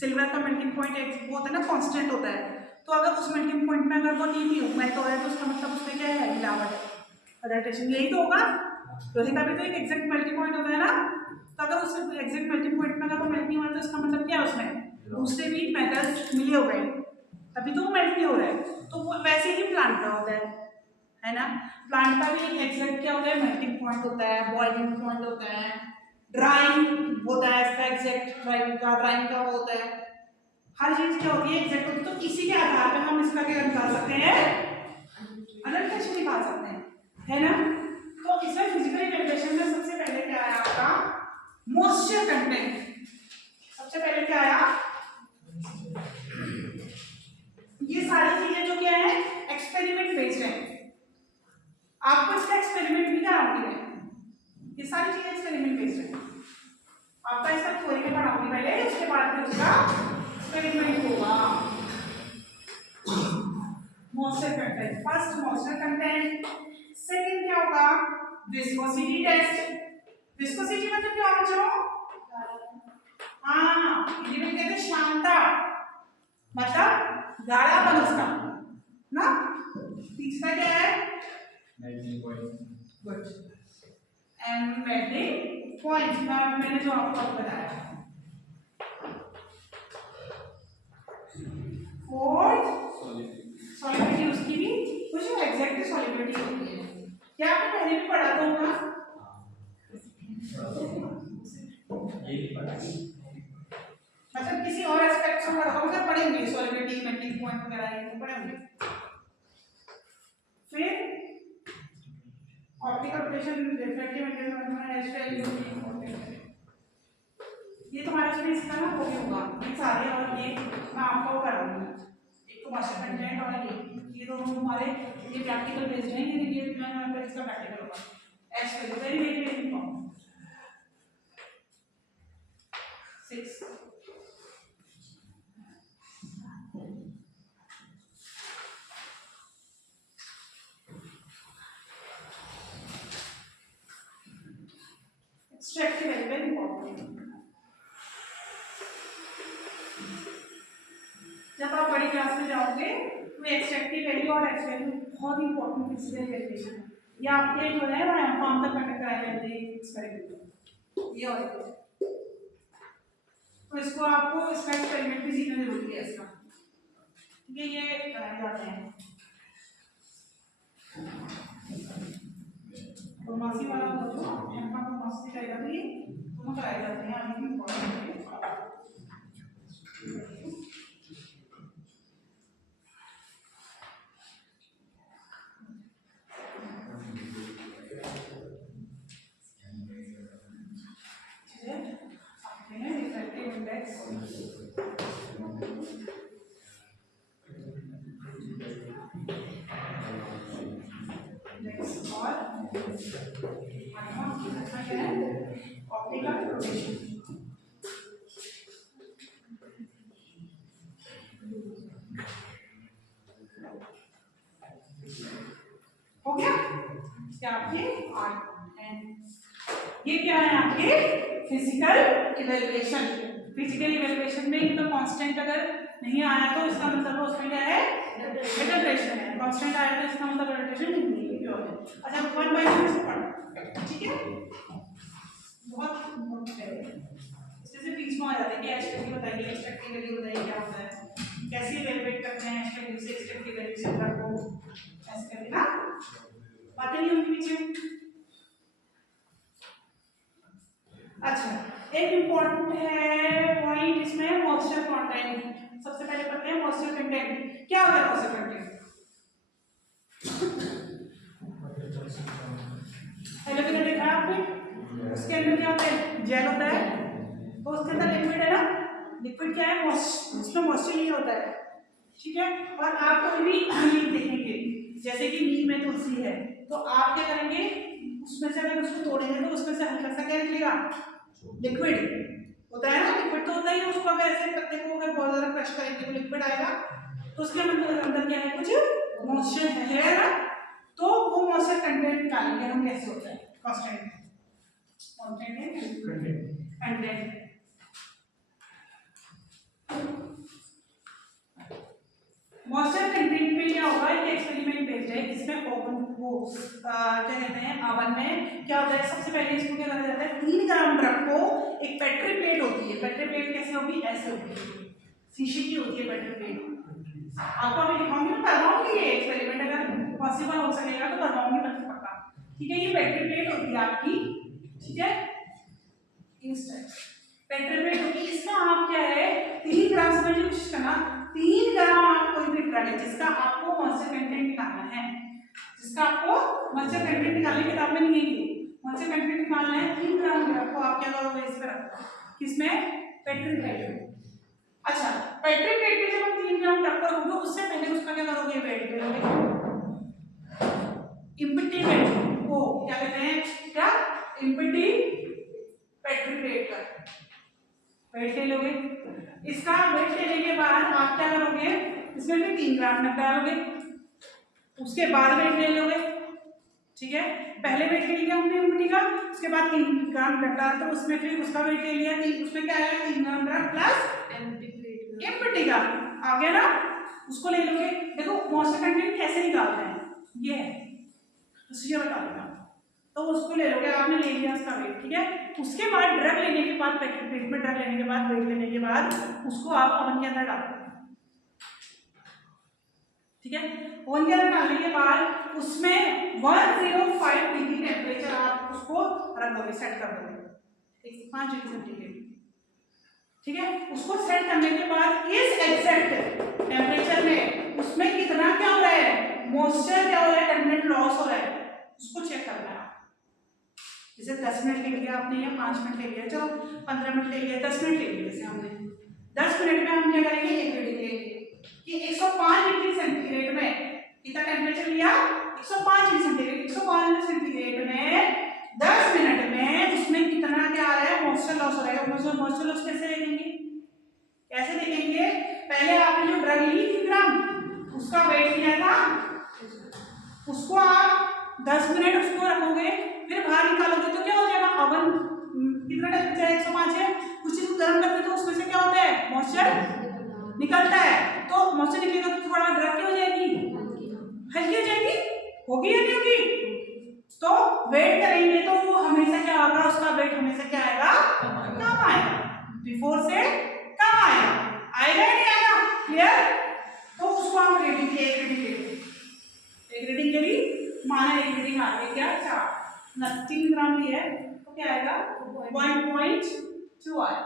सिल्वर का मेल्टिंग पॉइंट वो होता है ना, कांस्टेंट होता है, तो अगर उस मेल्टिंग पॉइंट में अगर वो नहीं मेल्ट हो रहा है तो उसका मतलब उसमें क्या है, मिलावट है, अडल्ट्रेशन। यही तो होगा, लोहे का भी तो एक एग्जैक्ट मेल्टिंग पॉइंट होता है ना, तो अगर उस एग्जैक्ट मेल्टिंग पॉइंट में अगर वो मेल्ट नहीं हो रहा तो इसका मतलब क्या है, उसमें दूसरे भी मेटल्स मिले हो गए, तभी तो वो मेल्ट नहीं हो रहा है। तो वो वैसे ही प्लांट का होता है ना, प्लांट का भी एग्जैक्ट क्या होता है, मेल्टिंग पॉइंट होता है, बॉइलिंग पॉइंट होता है, ड्राइंग होता है इसका एग्जैक्ट, ड्राइंग का वो होता है, हर चीज क्या होती है एग्जैक्ट होती है। तो इसी के आधार पर हम इसका क्या निकाल सकते हैं, अडल्ट्रेशन निकाल सकते हैं, है ना। तो इसमें फिजिकल इवैल्यूएशन में सबसे पहले क्या आया आपका, मॉइस्चर कंटेंट। सबसे पहले क्या आया, ये सारी चीजें जो क्या है एक्सपेरिमेंट बेस्ड है, आपको इसका एक्सपेरिमेंट भी कराऊंगी मैं, ये सारी चीजें एक्सपेरिमेंट बेस्ड है, आपका इसका थ्योरी में पढ़ाऊंगी पहले, उसके बाद फिर उसका एक्सपेरिमेंट होगा। Moisture content, first moisture content, second क्या होगा, विस्कोसिटी टेस्ट। विस्कोसिटी मतलब क्या बच्चों, हाँ हिंदी में कहते हैं श्यानता, मतलब गाढ़ापन उसका ना। तीसरा क्या है, melting point. Good, and melting point मैंने जो आपको बताया। फोर्थ सॉलिबिलिटी, उसकी भी कुछ एग्जैक्ट सॉलिबिलिटी होती है, क्या आपने पहले भी पढ़ा था होगा, मतलब किसी और एस्पेक्ट में पढ़ा होगा, पढ़ेंगे सॉलिबिलिटी, मेल्टिंग पॉइंट वगैरह ये पढ़ेंगे। फिर ऑप्टिकल रोटेशन, रिफ्रैक्टिव इंडेक्स, ये तुम्हारे इसमें इसका ना वो भी होगा, ये सारे और ये मैं आपको कराऊंगी, एक तो मास्टर कंटेंट और ये दोनों तुम्हारे ये प्रैक्टिकल बेस्ड हैं, ये मैं इसका प्रैक्टिकल होगा as very very very important. 6 extractive very very important। जब आप बड़ी क्लास में जाओगे तो एक्सट्रैक्टिव वैल्यू और एक्स वैल्यू बहुत इंपॉर्टेंट फिजिकल इवैल्यूएशन है, ये आपके जो है वो एमकॉम तक कंडक्ट कराए जाते हैं एक्सपेरिमेंट, ये और तो इसको आपको इसका एक्सपेरिमेंट भी सीखना जरूरी है इसका, ये कराए जाते हैं। तो मासी वाला जो एमकॉम को मासी कराए जाती है, दोनों कराए जाते हैं, आगे भी इंपॉर्टेंट है। हो गया क्या आपके ये क्या है आपके फिजिकल इवैल्यूएशन। फिजिकल इवैल्यूएशन में इनका कांस्टेंट अगर नहीं आया तो इसका मतलब उसमें क्या है, अडल्ट्रेशन है, कांस्टेंट आया तो इसका मतलब अडल्ट्रेशन नहीं है, प्योर है। अच्छा 1/2 से पढ़ो, ठीक है, बहुत इंपॉर्टेंट है, इससे बीच में आ जाते हैं कि एक्सट्रैक्टिव बताइए, एक्सट्रैक्टिव वैल्यू बताइए क्या होता है, कैसे इवैल्यूएट करते हैं एक्सट्रैक्टिव से एक्सट्रैक्टिव वैल्यू से तक को ऐसे करके ना बातें नहीं होंगी पीछे। अच्छा एक इम्पोर्टेंट है पॉइंट इसमें मॉइस्चर कंटेंट। सबसे पहले पढ़ते हैं मॉइस्चर कंटेंट, क्या होता है मॉइस्चर कंटेंट। एलोवेरा देखा है आपने, उसके अंदर क्या होता है, जेल होता है, तो उसके अंदर लिक्विड है ना, लिक्विड क्या है, उसमें मॉइस्चर नहीं होता है, ठीक है। और आप कोई भी नीम देखेंगे, जैसे कि नीम में तुलसी है, तो आप क्या करेंगे, उसमें से अगर उसको तोड़ेंगे तो उसमें से हल्का सा क्या निकलेगा, लिक्विड होता है ना, लिक्विड तो होता ही है। उसको अगर ऐसे पत्ते को अगर बहुत ज्यादा क्रश करेंगे तो लिक्विड आएगा, तो उसके अंदर क्या है, कुछ मॉइस्चर है ना, तो वो मॉइस्चर कंटेंट निकालेंगे हम, कैसे होता है, कांस्टेंट कंटेंट। मॉइस्चर कंटेंट में क्या होगा, एक एक्सपेरिमेंट बेस्ड है, जिसमें ओवन वो क्या कहते हैं, ओवन में क्या होता है, सबसे पहले इसको क्या करा जाता है, 3 ग्राम ड्रग को, एक पेट्री प्लेट होती है, पेट्री प्लेट कैसे होगी, ऐसे होगी, शीशे की होती है पेट्री प्लेट। आपको अभी दिखाऊंगी, मैं करवाऊंगी ये एक्सपेरिमेंट, अगर पॉसिबल हो सकेगा तो करवाऊंगी मैं पक्का, ठीक है। ये पेट्री प्लेट होती है आपकी, ठीक है, इस टाइप पेट्री प्लेट होगी। इसका आप क्या है, 3 ग्राम समझने की कोशिश करना, 3 ग्राम आप कोई भी ड्रग है जिसका आपको मॉइस्चर कंटेंट निकालना है, जिसका आपको मॉइस्चर कंटेंट निकालने की किताब में नहीं है, मॉइस्चर कंटेंट निकालना है, 3 ग्राम ड्रग को आप क्या करोगे, इस पे रखो, किसमें, पेट्री प्लेट में। अच्छा, पेट्री प्लेट में जब हम 3 ग्राम ड्रग को रखोगे, उससे पहले उसका क्या करोगे, वेट करोगे, इम्पटी वेट को क्या कहते हैं, क्या, इम्पटी पेट्री प्लेट का वेट ले लोगे। इसका वेट लेने के बाद आप क्या करोगे, इसमें फिर 3 ग्राम नमक डालोगे, उसके बाद वेट ले लोगे, ठीक है। पहले वेट ले लिया हमने इम्पटी का, उसके बाद 3 ग्राम नमक डाल, तो उसमें फिर उसका वेट ले लिया, उसमें क्या आया, 3 ग्राम ड्रग प्लस इम्पटी का आ गया ना, उसको ले लोगे। देखो मॉइस्चर कंटेंट कैसे निकालते हैं, ये है प्रोसीजर बता देगा, तो उसको ले लोगे, आपने ले लिया उसका वेट, ठीक है। उसके बाद ड्रग लेने के बाद, पेट्री प्लेट में ड्रग लेने के बाद, वेट लेने के बाद, उसको आप ओवन के अंदर डालो, ठीक है। ओवन के अंदर डालने के बाद उसमें 105 डिग्री टेम्परेचर आप उसको रख दोगे, सेट कर दोगे, 105 डिग्री सेंटीग्रेड, ठीक है। उसको सेट करने के बाद इस एग्जैक्ट टेम्परेचर में उसमें कितना क्या हो रहा है, मॉइस्चर क्या हो रहा है, कंटेंट लॉस हो रहा है, उसको चेक करना है। जैसे 10 मिनट ले लिया आपने, या 5 मिनट ले लिया, चलो 15 मिनट ले लिया, 10 मिनट ले लिया, जैसे हमने 10 मिनट में हम क्या करेंगे, एक रीडिंग लेंगे कि 105 डिग्री सेंटीग्रेड में कितना टेम्परेचर लिया, 105 डिग्री सेंटीग्रेड, 105 डिग्री सेंटीग्रेड में 10 मिनट में उसमें कितना क्या आ रहा है, मॉइस्चर लॉस हो रहा है। मॉइस्चर लॉस कैसे देखेंगे, कैसे देखेंगे, पहले आपने जो ड्रग ली 3 ग्राम, उसका वेट लिया था, उसको आप 10 मिनट उसको रखोगे, फिर बाहर निकालोगे तो क्या हो जाएगा, ओवन कितना टेम्परेचर है, 105 है, कुछ चीज गर्म करते तो उसमें से क्या होता है, मॉइस्चर निकलता है, तो मॉइस्चर निकलेगा तो थोड़ा ड्रग क्या हो जाएगी, हल्की हो जाएगी, होगी या नहीं होगी। तो वेट करेंगे तो वो हमेशा क्या होगा, उसका वेट हमेशा क्या आएगा, कम आएगा, बिफोर से कम आएगा, आएगा या नहीं आएगा, क्लियर। तो उसको हम रीडिंग की, एक रीडिंग ले, एक रीडिंग के लिए माना, एक रीडिंग आ गई क्या, 4 3 ग्राम की है, तो क्या आएगा, 1.2 आया,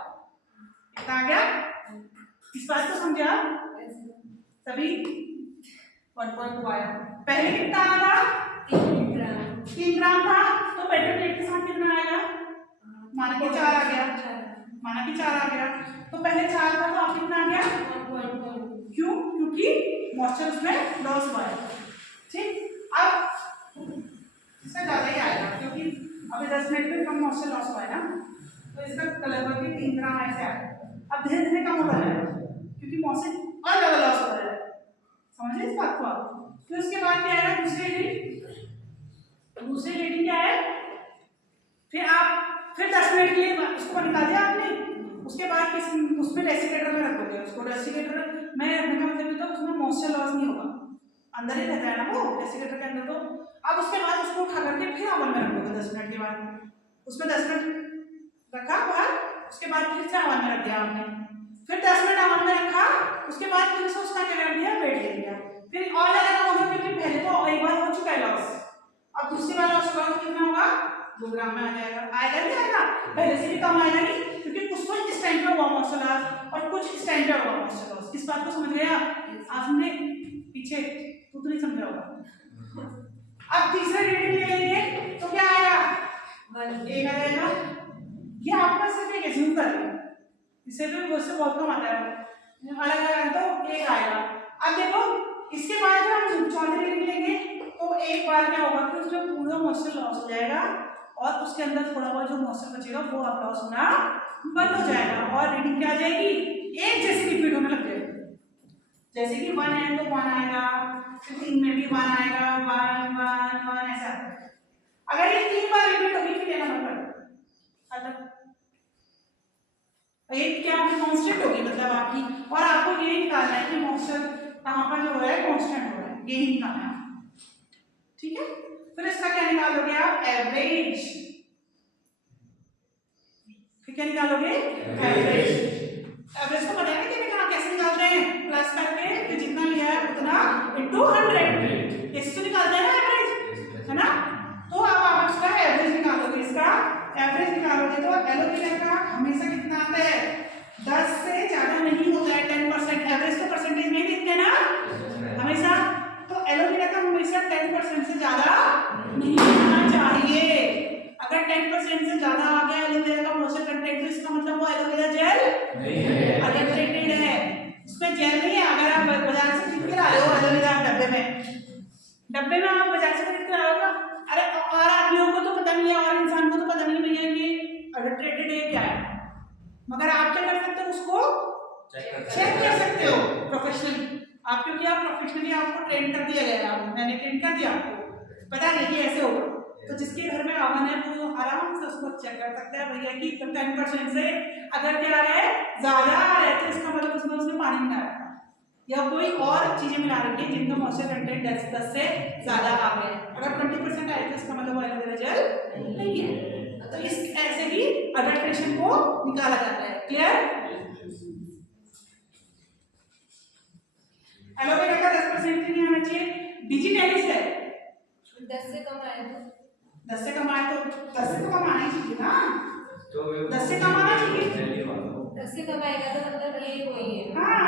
कितना आ गया, इस बात को समझा सभी, 1.2 आया। पहले कितना आया था, 3 ग्राम था, तो पेट्री प्लेट के साथ कितना आएगा, माना कि 4 आ गया, माना कि 4 आ गया, तो पहले 4 था तो अब कितना आ गया, क्यों, क्योंकि मॉइस्चर उसमें लॉस हुआ है, ठीक। अब इसका ज़्यादा ही आएगा, क्योंकि अभी 10 मिनट में कम मॉइस्चर लॉस हुआ है ना, तो इसका लगभग 3 ग्राम ऐसे आएगा। अब धीरे धीरे कम होता है, क्योंकि मॉइस्चर और ज़्यादा लॉस हो रहा है, समझे इस बात को आप। फिर उसके बाद क्या आएगा, दूसरी रीडिंग क्या है, फिर आप फिर 10 मिनट के लिए उसको निकाल दिया आपने, उसके बाद उसमें डेसिकेटर में रखोगे उसको, डेसिकेटर में रखने का मतलब तो उसमें मॉइस्चर लॉस नहीं होगा, अंदर ही रहता है ना वो डेसिकेटर के अंदर। तो अब उसके बाद उसको उठा करके फिर ओवन में रखोगे 10 मिनट के बाद, उसमें 10 मिनट रखा बाहर, उसके बाद फिर से ओवन में रख दिया आपने, फिर 10 मिनट ओवन में रखा, उसके बाद फिर से उसका क्या कर दिया, वेट ले लिया, फिर और ज़्यादा कम होगा, क्योंकि पहले तो एक बार हो चुका है लॉस, अब दूसरी बार लॉस होगा तो कितना होगा, 2 ग्राम में आ जाएगा, आएगा नहीं आएगा, पहले से भी कम आएगा नहीं, क्योंकि कुछ तो इस टाइम पे हुआ मॉइस्चर लॉस और कुछ इस टाइम पे हुआ मॉइस्चर लॉस। इस बात को समझ गए आपने, पीछे तो नहीं समझा होगा। अब तीसरा रीडिंग ले लेंगे तो क्या आएगा, एक आ जाएगा, ये आपका सिर्फ एक एज्यूम कर रहे हैं, इससे भी उससे बहुत कम आता है, अलग अलग तो एक आएगा। अब देखो इसके बाद जब हम चौथे लिख लेंगे तो एक बार क्या होगा कि उसमें पूरा मॉइस्चर लॉस हो जाएगा और उसके अंदर थोड़ा बहुत जो मॉइस्चर बचेगा वो अब लॉस होना बंद हो जाएगा और रीडिंग क्या आ जाएगी, एक जैसी रिपीट होने लग जाएगी। जैसे कि 1 है तो 1 आएगा, फिर 3 में भी 1 आएगा, 1 1 1 ऐसा। अगर ये 3 बार रिपीट होगी फिर ये नंबर खत्म। ये क्या कांस्टेंट होगी मतलब आपकी, और आपको ये निकालना है कि मॉइस्चर कहां पर जो है कांस्टेंट हो रहा है, ये निकालना है, ठीक है। फिर इसका क्या निकालोगे आप, एवरेज। फिर क्या निकालोगे, एवरेज। एवरेज को पता है ना कि कहां कैसे निकालते हैं, प्लस करके फिर जितना लिया है उतना इनटू 100 इससे तो निकालते हैं ना एवरेज, है ना। तो अब आप इसका एवरेज निकालोगे, इसका एवरेज निकालोगे तो एलोवेरा का हमेशा कितना आता है, 10 से ज्यादा नहीं होता है, 10%। एवरेज को परसेंटेज में लिखते हैं ना हमेशा, तो एलोवेरा का हमेशा 10% से ज्यादा नहीं होना चाहिए। अगर 10% से ज्यादा आ गया एलोवेरा का मॉइस्चर कंटेंट तो इसका मतलब वो एलोवेरा जेल नहीं है, अडल्ट्रेटेड है, इसमें जेल नहीं है। अगर आप बाजार से खरीद के ला रहे हो एलोवेरा डब्बे में आप बाजार से खरीद के ला रहे हो, अरे और आदमियों को तो पता नहीं है और इंसान को तो पता नहीं भैया ये अडल्ट्रेटेड है क्या है, मगर आप क्या कर सकते हो, उसको चेक कर सकते हो प्रोफेशनली। आप क्योंकि आप प्रोफेशनली आपको ट्रेन कर दिया गया है, मैंने ट्रेन कर दिया आपको, पता है कि ऐसे होगा। तो जिसके घर में ओवन है वो आराम से उसको चेक कर सकता है भैया कि 10% से अगर क्या आ रहा है ज्यादा आ रहा है तो इसका मतलब उसमें पानी मिला रखा या कोई और चीजें मिला रखी है जिनका मॉइस्चर कंटेंट 10 से ज्यादा आ गया है। अगर 20% आए तो इसका मतलब वो एलोवेरा जेल नहीं है। तो इस ऐसे ही अडल्ट्रेशन को निकाला जाता है। क्लियर? एलोवेरा का 10% नहीं आना चाहिए। डिजिटैलिस है 10 से कम आए तो 10 से कम आए तो 10 से तो कम आना ही चाहिए ना, 10 से कम आना चाहिए। 10 से कम आएगा तो मतलब ये वही है, हाँ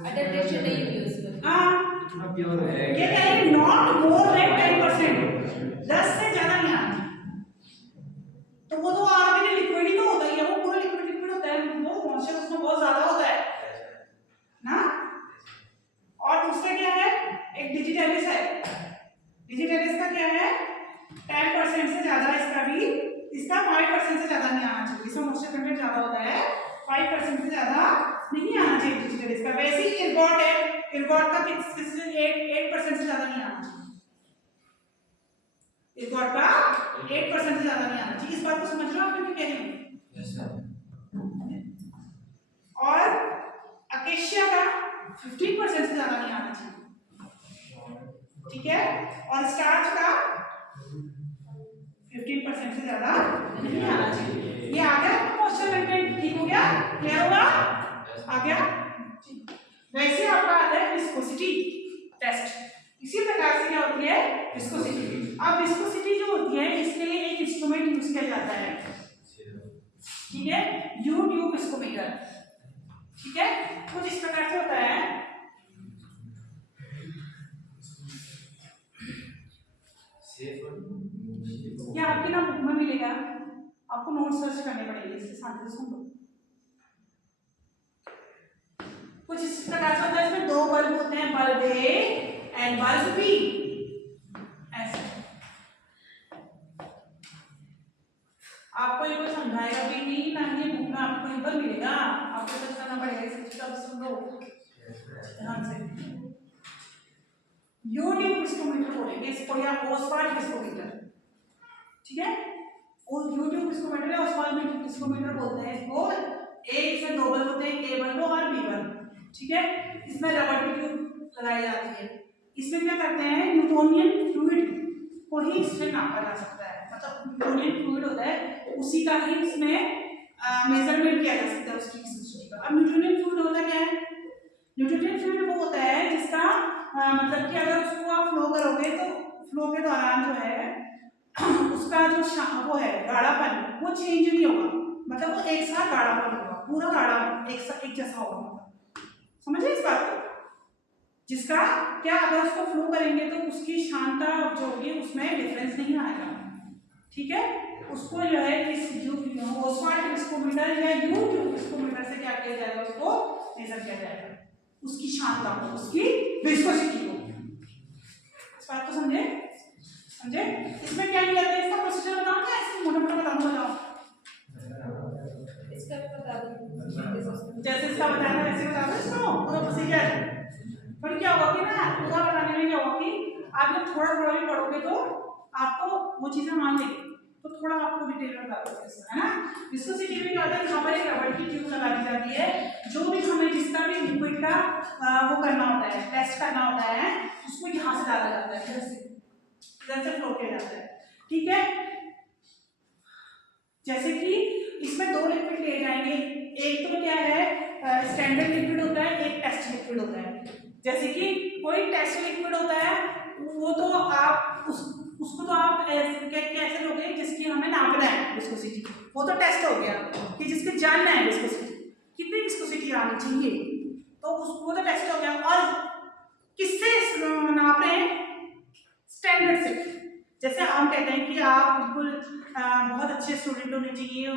अडल्ट्रेशन नहीं हुई उसमें। हाँ इतना प्योर है, ये कह रहे हैं नॉट मोर देन 10%, 10 से ज्यादा नहीं आना। तो वो तो ऑर्गेनिक लिक्विड ही तो होता है, वो पूरा लिक्विड होता है, वो मॉइस्चर उसमें बहुत ज्यादा होता है ना। और दूसरा क्या है, एक डिजिटैलिस है। डिजिटैलिस का क्या है, 10% से ज्यादा इसका भी, इसका 5% से ज्यादा नहीं आना चाहिए, इसका मॉइस्चर कंटेंट ज्यादा होता है, 5% से ज्यादा नहीं आना चाहिए डिजिटैलिस का। वैसे ही इर्गॉट है, इर्गॉट का 8% से ज्यादा नहीं आना चाहिए, इर्गॉट का 8% से ज्यादा नहीं आना चाहिए। इस बात को समझ रहे हो आप, क्या कह रही हूँ। और अकेशिया का 15% से ज्यादा नहीं आना चाहिए, ठीक है। और स्टार्च का 15% से ज्यादा नहीं आना चाहिए। ये आ गया मॉइस्चर कंटेंट, ठीक हो गया, क्लियर हुआ, आ गया। वैसे आपका आता है विस्कोसिटी टेस्ट, इसी प्रकार से क्या होती है विस्कोसिटी। अब विस्कोसिटी जो होती है इसके लिए एक इंस्ट्रूमेंट यूज किया जाता है, ठीक है, यू ट्यूब विस्कोमीटर, ठीक है। कुछ इस प्रकार से होता है, ये आपके ना बुक में मिलेगा, आपको नोट सर्च करने पड़ेंगे, इसके साथ सुन लो। कुछ इस प्रकार से होता है, इसमें 2 बल्ब होते हैं, bulb A and bulb B, ऐसे। आपको ये कोई समझाएगा भी नहीं ना, ये बुक में आपको कहीं पर मिलेगा, आपको सर्च करना पड़ेगा, इस चीज का सुन लो ध्यान से। यूट्यूब विस्कोमीटर बोलेंगे इसको, या ओस्वाल्ड विस्कोमीटर, ठीक है। और यूट्यूब विस्कोमीटर या ओस्वाल्ड विस्कोमीटर बोलते हैं इसको। एक से 2 बल्ब होते हैं, ए बल्ब और बी बल्ब, ठीक है। इसमें रबर की ट्यूब लगाई जाती है। इसमें क्या करते हैं, न्यूटोनियन फ्लूइड को ही इसमें नापा जा सकता है, मतलब न्यूटोनियन फ्लूइड होता है उसी का ही इसमें मेजरमेंट किया जा सकता है उसकी रेजिस्टिविटी का। अब न्यूटोनियन फ्लूइड होता क्या है, न्यूटोनियन फ्लूइड वो होता है जिसका मतलब कि अगर उसको आप फ्लो करोगे तो फ्लो के दौरान जो है उसका जो वो है गाढ़ापन वो चेंज नहीं होगा, मतलब वो एक साथ गाढ़ापन होगा, पूरा गाढ़ा एक जैसा होगा, समझे इस बात को। जिसका क्या अगर उसको फ्लो करेंगे तो उसकी शांता जो होगी उसमें डिफरेंस नहीं आएगा, ठीक है। उसको जो है इस ओस्वाल्ड टेलेस्कोमीटर या यू टेलेस्कोमीटर से क्या किया जाएगा, उसको मेजर किया जाएगा, उसकी क्षमता को, उसकी विस्कोसिटी को। इस बात को समझे? समझे? इसमें क्या किया जाता है, इसका प्रोसीजर बताओ क्या, ऐसे मोटा मोटा बताओ। इसका भी बता दो। जैसे इसका बताया था वैसे बता दो इसको पूरा प्रोसीजर। फिर क्या होगा कि ना पूरा बताने में क्या होगा कि आप जब थोड़ा थोड़ा भी पढ़ोगे तो आपको वो चीजें मान लेंगे, तो थोड़ा आपको डिटेल में बता दोगे, है ना। विस्कोसिटी में क्या होता है, यहाँ पर एक रबड़ की ट्यूब लगा दी जाती है, जो भी हमें जिसका भी लिक्विड का वो करना होता है, टेस्ट करना होता है, उसको यहाँ से डाला जाता है, इधर से फ्लो किया जाता है, ठीक है। जैसे कि इसमें दो लिक्विड लिए जाएंगे, एक तो क्या है स्टैंडर्ड लिक्विड होता है, एक टेस्ट लिक्विड होता है। जैसे कि कोई टेस्ट लिक्विड होता है वो तो आप उसको तो आप कैसे लोगे, जिसकी हमें नापना है विस्कोसिटी, वो तो टेस्ट हो गया कि जिसके जानना है विस्कोसिटी कितनी विस्कोसिटी आनी चाहिए, तो उसको तो टेस्ट हो गया। और किससे नाप रहे हैं, स्टैंडर्ड से। जैसे हम कहते हैं कि आप बिल्कुल बहुत अच्छे स्टूडेंट होने चाहिए,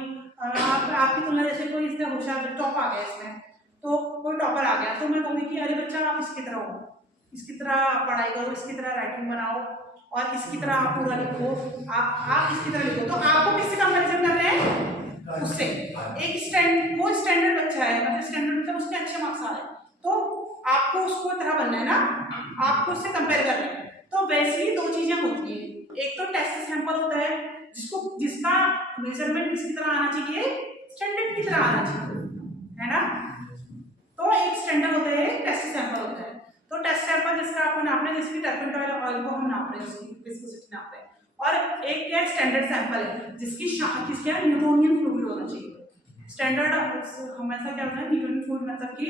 आपकी तुलना जैसे कोई इसमें होशियार टॉप आ गया इसमें, तो कोई टॉपर आ गया तो मैं कहूँगी कि अरे बच्चा आप इसकी तरह हो, इसकी तरह पढ़ाई करो, इसकी तरह राइटिंग बनाओ और इसकी तरह आप पूरा लिखो, आप इसकी तरह लिखो। तो आपको किससे कंपैरिजन कर रहे हैं, उससे। एक स्टैंडर्ड बच्चा है, मतलब स्टैंडर्ड मतलब उसके अच्छे मार्क्स आ रहे हैं, तो आपको उसको तरह बनना है ना, आपको उससे कंपेयर कर रहे हैं। तो वैसे ही दो चीजें होती है, एक तो टेस्ट सैंपल होता है जिसका मेजरमेंट किसकी तरह आना चाहिए, स्टैंडर्ड की तरह आना चाहिए, है ना। तो एक स्टैंडर्ड होता है, एक टेस्ट सैंपल होता है। तो टेस्ट सैंपल जिसका आपको नापना है, जिसकी टर्पेंट ऑयल को हम नाप रहे हैं, उसकी विस्कोसिटी नाप रहे हैं। और एक क्या स्टैंडर्ड सैंपल है जिसकी किसका न्यूटोनियन फ्लूइड होना चाहिए। स्टैंडर्ड हमेशा क्या होता है, न्यूटोनियन फ्लूइड मतलब कि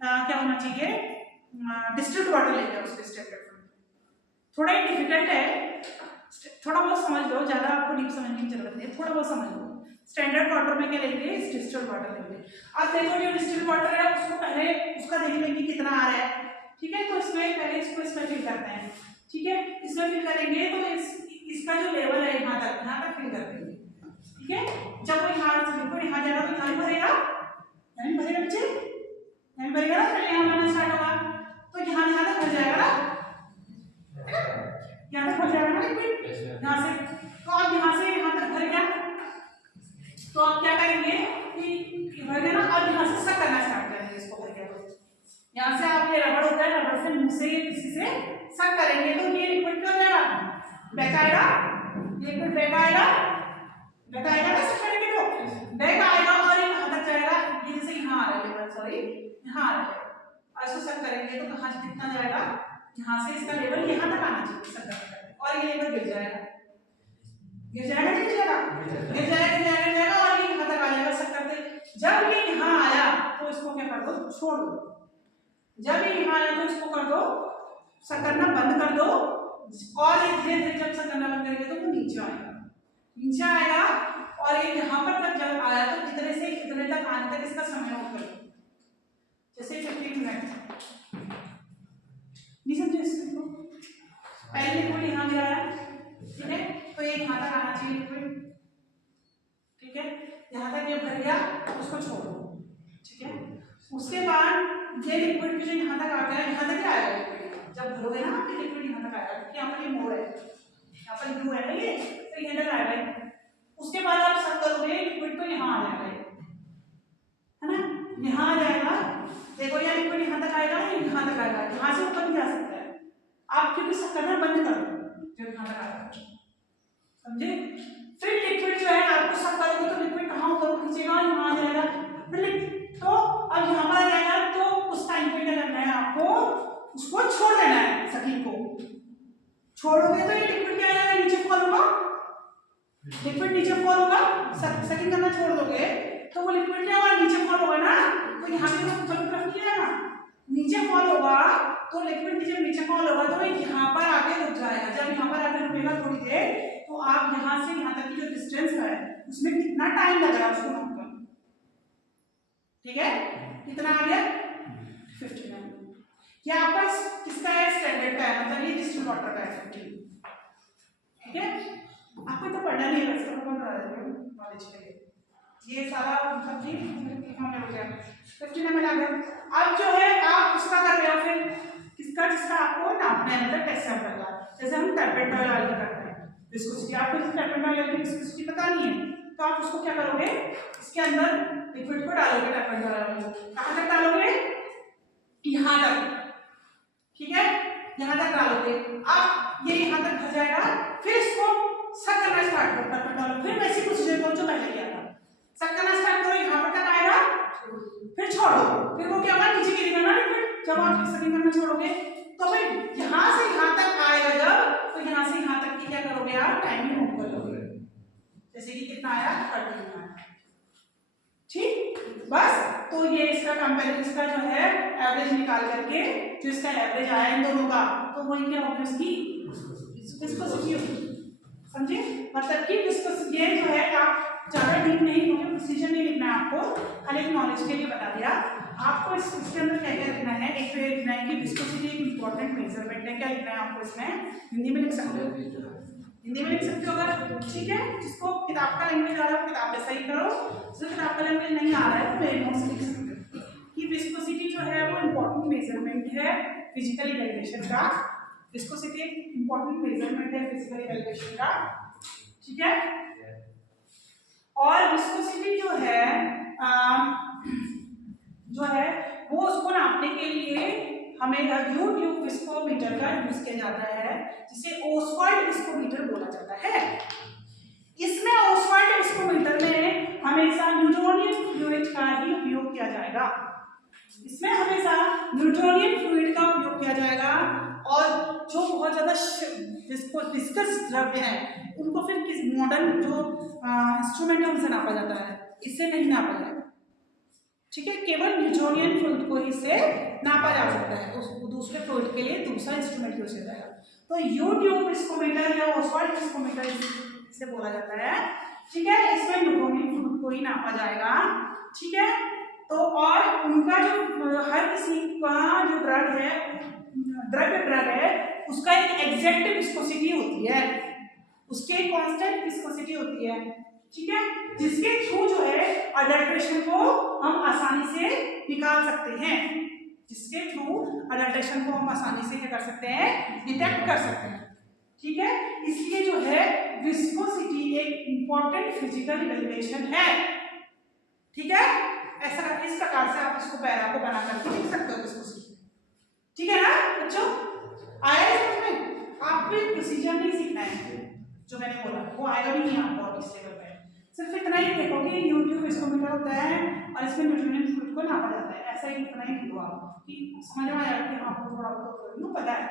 क्या होना चाहिए, डिस्टिल्ड वाटर लेते हैं उसके स्टैंडर्ड फ्लूइड। थोड़ा ही डिफिकल्ट है, थोड़ा बहुत समझ लो, ज्यादा आपको डीप समझने की जरूरत नहीं है, थोड़ा बहुत समझ लो। स्टैंडर्ड वाटर में क्या लेंगे, डिस्टिल्ड वाटर लेंगे। अब देखो जो डिस्टिल्ड वाटर है उसको पहले उसका देख लेंगे कितना आ रहा है, ठीक है। तो इसमें पहले इसको इसमें फिल करते हैं, ठीक है। इसमें फिल करेंगे तो इसका जो लेवल है यहाँ तक फिल कर देंगे, ठीक है। जब वो यहाँ से बिल्कुल यहाँ जाएगा तो यहाँ भरेगा, यहाँ भरेगा बच्चे, यहाँ भरेगा ना, पहले यहाँ भरना स्टार्ट होगा तो यहाँ तक भर जाएगा ना, यहाँ तक भर जाएगा ना लिक्विड यहाँ से। तो अब यहाँ से यहाँ तक भर गया, तो आप क्या करेंगे कि भर गया ना, अब यहाँ से सक करना स्टार्ट करेंगे इसको भर गया तो। यहाँ से आप ये रबड़ होता है, रबड़ से मुंह से किसी से सक करेंगे तो ये लिक्विड क्या हो जाएगा, बैक आएगा, लिक्विड बैक आएगा ना, सक करेंगे तो बैक आएगा और ये कहाँ तक जाएगा, ये जैसे यहाँ आ रहा है लेवल, सॉरी यहाँ आ रहा है, ऐसे सक करेंगे तो कहाँ से कितना जाएगा, यहाँ से इसका लेवल यहाँ तक आना चाहिए सक करने का, और ये लेवल गिर जाएगा, गिर जाएगा नहीं गिर जाएगा और ये यहाँ तक आ जाएगा सक करते। जब ये यहाँ आया तो इसको क्या कर दो, छोड़ दो। जब ये यहाँ आया तो इसको कर दो, सक करना बंद कर दो, और ये धीरे धीरे जब सक करना बंद करेंगे तो वो नीचे आएगा और ये यहाँ पर तक जब आया तो इतने से इतने तक आने तक इसका समय नोट कर लो, जैसे 15 मिनट। नहीं समझे इसको, पहले लिक्विड यहाँ गिराया, ठीक है, तो ये यहाँ तक आना चाहिए लिक्विड, ठीक है। यहाँ तक ये भर गया, उसको छोड़ दो, ठीक है। उसके बाद ये लिक्विड जो यहाँ तक आ गया, यहाँ तक क्या आएगा लिक्विड, जब भरोगे ना आपके लिक्विड यहाँ तक आएगा, क्योंकि यहाँ पर ये मोड़ है, यहाँ पर ब्लू है ना ये, तो यहाँ तक आएगा। उसके बाद आप सब करोगे लिक्विड तो यहाँ आ जाएगा, है ना, यहाँ आ जाएगा। देखो ये लिक्विड यहाँ तक आएगा, यहाँ तक आएगा, यहाँ से ऊपर नहीं जा सकता है आप, क्योंकि सब करना बंद कर दो जब यहाँ तक आएगा, समझे। फिर लिक्विड जो है आपको सब करोगे तो लिक्विड कहाँ ऊपर खींचेगा, यहाँ आ जाएगा, तो अब यहाँ पर आ जाएगा। तो उस टाइम पे क्या करना है आपको, उसको छोड़ देना है, सकी को छोड़ोगे तो ये लिक्विड क्या आएगा, नीचे फॉल होगा, लिक्विड नीचे फॉल होगा, सकी करना छोड़ दोगे तो वो लिक्विड क्या होगा, नीचे फॉल होगा ना, तो यहाँ पे ऊपर की तरफ नहीं आएगा, नीचे फॉल होगा, तो लिक्विड जब नीचे फॉल होगा तो यहाँ पर आके रुक जाएगा। जब यहाँ पर आके रुकेगा थोड़ी देर, तो आप यहाँ से यहाँ तक की जो डिस्टेंस है उसमें कितना टाइम लग रहा है उसको नोट करो, ठीक है। कितना आ गया, 15 मिनट। ये आपका किसका है, स्टैंडर्ड का है, मतलब ये डिस्टिल्ड वाटर का है 15, ठीक है। आपको तो पढ़ना नहीं है, वैसे मैं बता रही हूँ नॉलेज के लिए। ये सारा सब चीज हमने हो गया 15 में आ गया। अब जो है आप उसका कर रहे हो फिर किसका, जिसका आपको नापना है, मतलब टेस्ट सैंपल का। जैसे हम टर्पेंडोइल ऑयल का करते हैं विस्कोसिटी, आपको जैसे टर्पेंडोइल ऑयल की विस्कोसिटी पता नहीं है तो आप उसको क्या करोगे, इसके अंदर लिक्विड को डालोगे, टर्पेंडोइल ऑयल को कहाँ तक डालोगे, यहाँ तक, ठीक है, यहाँ तक डालोगे। अब ये यहाँ तक भर जाएगा, फिर इसको सक करना स्टार्ट करो, टर्पेंडोइल फिर वैसी प्रोसीजर को जो पहले किया था, सक करना स्टार्ट करो, यहाँ पर तक आएगा, फिर छोड़ो, फिर वो क्या होगा, नीचे गिरेगा ना लिक्विड। जब आप सकिंग करना छोड़ोगे तो फिर यहाँ से यहाँ तक आएगा जब, तो यहाँ से यहाँ तक की क्या करोगे आप, टाइमिंग नोट कर लोगे। जैसे कि कितना आया, 13 आया, ठीक, बस। तो ये इसका कंपेरिजन, इसका जो है एवरेज निकाल करके जो इसका एवरेज आया इन दोनों का, तो वही क्या होगी उसकी विस्कोसिटी होगी, समझे। मतलब कि विस्कोसिटी ये जो है, आप ज्यादा डीप नहीं, क्योंकि प्रोसीजर नहीं लिखना है आपको, खाली एक नॉलेज के लिए बता दिया आपको। इसके अंदर क्या क्या लिखना है, एक तो ये लिखना है कि विस्कोसिटी एक इंपॉर्टेंट मेजरमेंट है। क्या लिखना है आपको इसमें, हिंदी में लिख सकते हो, हिंदी में लिख सकते हो अगर, ठीक है। जिसको किताब का लैंग्वेज आ रहा है वो किताब जैसा ही करो, जिसको किताब का लैंग्वेज नहीं आ रहा है तो मेरे नोट्स लिख सकते हो कि विस्कोसिटी जो है वो इंपॉर्टेंट मेजरमेंट है फिजिकल इवैल्यूएशन का। विस्कोसिटी एक इंपॉर्टेंट मेजरमेंट है फिजिकल इवैल्यूएशन का, ठीक है। और विस्कोसिटी जो है वो उसको नापने के लिए हमें U-ट्यूब विस्कोमीटर का यूज किया जाता है, जिसे ओसवाल्ड विस्कोमीटर बोला जाता है। इसमें ओसवाल्ड विस्कोमीटर में हमेशा न्यूटोनियन फ्लूइड का ही उपयोग किया जाएगा, इसमें हमेशा न्यूटोनियन फ्लूइड का उपयोग किया जाएगा। और जो बहुत ज्यादा विस्कस द्रव्य है उनको फिर किस मॉडर्न जो इंस्ट्रूमेंट है उनसे नापा जाता है, इससे नहीं नापा जाएगा, ठीक है। केवल न्यूटोनियन फ्लूइड को ही से नापा जा सकता है, उस दूसरे फ्लूइड के लिए दूसरा इंस्ट्रूमेंट यूज किया जाएगा। तो U-ट्यूब विस्कोमीटर या ओसवाल्ड विस्कोमीटर इसे बोला जाता है, ठीक है। इसमें न्यूटोनियन फ्लूइड को ही नापा जाएगा, ठीक है। तो और उनका जो हर किसी का जो ड्रग है उसका एक एग्जैक्ट विस्कोसिटी होती है, उसके एक कांस्टेंट विस्कोसिटी होती है, ठीक है, जिसके थ्रू जो है अडल्ट्रेशन को हम आसानी से निकाल सकते हैं, जिसके थ्रू अडल्ट्रेशन को हम आसानी से क्या कर सकते हैं, डिटेक्ट कर सकते हैं, ठीक है। इसलिए जो है विस्कोसिटी एक इंपॉर्टेंट फिजिकल इवैल्यूएशन है, ठीक है। ऐसा इस प्रकार से आप इसको पैरा को बना करके लिख सकते हो विस्कोसिटी, ठीक है ना बच्चों। आया समझ में, आपको एक प्रोसीजर नहीं सीखना है जो मैंने बोला, वो आएगा भी नहीं आपको अब इस लेवल पे। सिर्फ इतना ही देखो कि U-ट्यूब विस्कोमीटर होता है और इसमें न्यूटोनियन फ्लूइड को नापा जाता है, ऐसा ही इतना ही लिखो आप कि समझ में आया कि आपको थोड़ा बहुत पता है,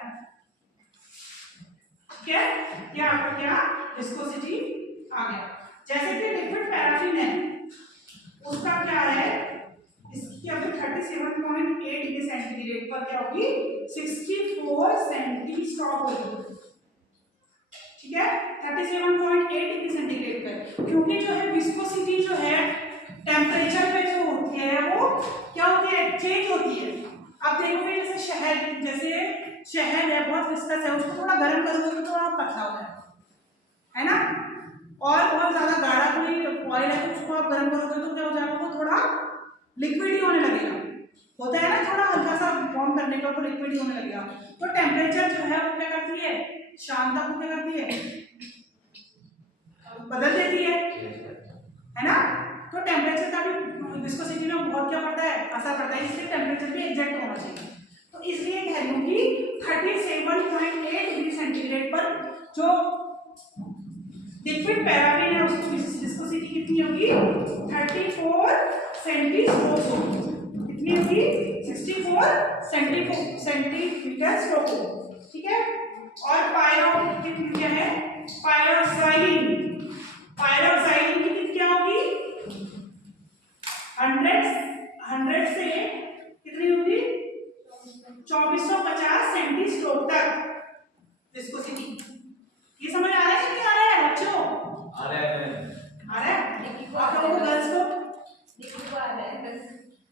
ठीक है। क्या आपको क्या विस्कोसिटी आ गया। जैसे कि लिक्विड पैराफिन है, उसका क्या है, इसकी अगर 37.8 डिग्री सेंटीग्रेड पर क्या होगी, 64 सेंटी स्ट्रोक होगी, ठीक है, 37.8 डिग्री सेंटीग्रेड पर। क्योंकि जो है विस्कोसिटी जो है टेम्परेचर पे जो होती है वो क्या होती है, चेंज होती है। अब देखोगे जैसे शहद है बहुत विस्कस है, उसको थोड़ा गर्म करोगे तो थोड़ा पतला हो जाएगा, है ना। और बहुत ज्यादा गाढ़ा कोई ऑयल है तो उसको आप गर्म करोगे तो क्या हो जाएगा, वो थोड़ा लिक्विड ही होने लगेगा, होता है ना, थोड़ा हल्का सा वार्म करने का तो लिक्विड ही होने लगेगा। तो टेम्परेचर जो है वो क्या करती है, शांता को क्या करती है, बदल देती है ना। तो टेम्परेचर का भी विस्कोसिटी में बहुत क्या पड़ता है, असर पड़ता है, इसलिए टेम्परेचर भी एग्जैक्ट होना चाहिए। तो इसलिए कह रही हूँ कि 37.8 डिग्री सेंटीग्रेड पर जो लिक्विड पैराफिन है उसकी विस्कोसिटी कितनी होगी, 34 सेंटीमीटर होगी, कितनी होगी, 64 सेंटीमीटर स्ट्रोक होगी, ठीक है। और पायरो कितनी क्या है, पायरोक्साइलिन की कितनी क्या होगी, 100 से कितनी होगी, 2450 सेंटी स्ट्रोक तक विस्कोसिटी। ये समझ आ रहा है कि नहीं आ रहा है बच्चों, आ रहा है, आप लोगों को गर्ल्स को,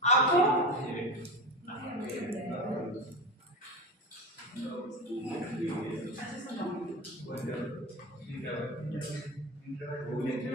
आपको अच्छे से समझाऊंगी। इंटरव्यू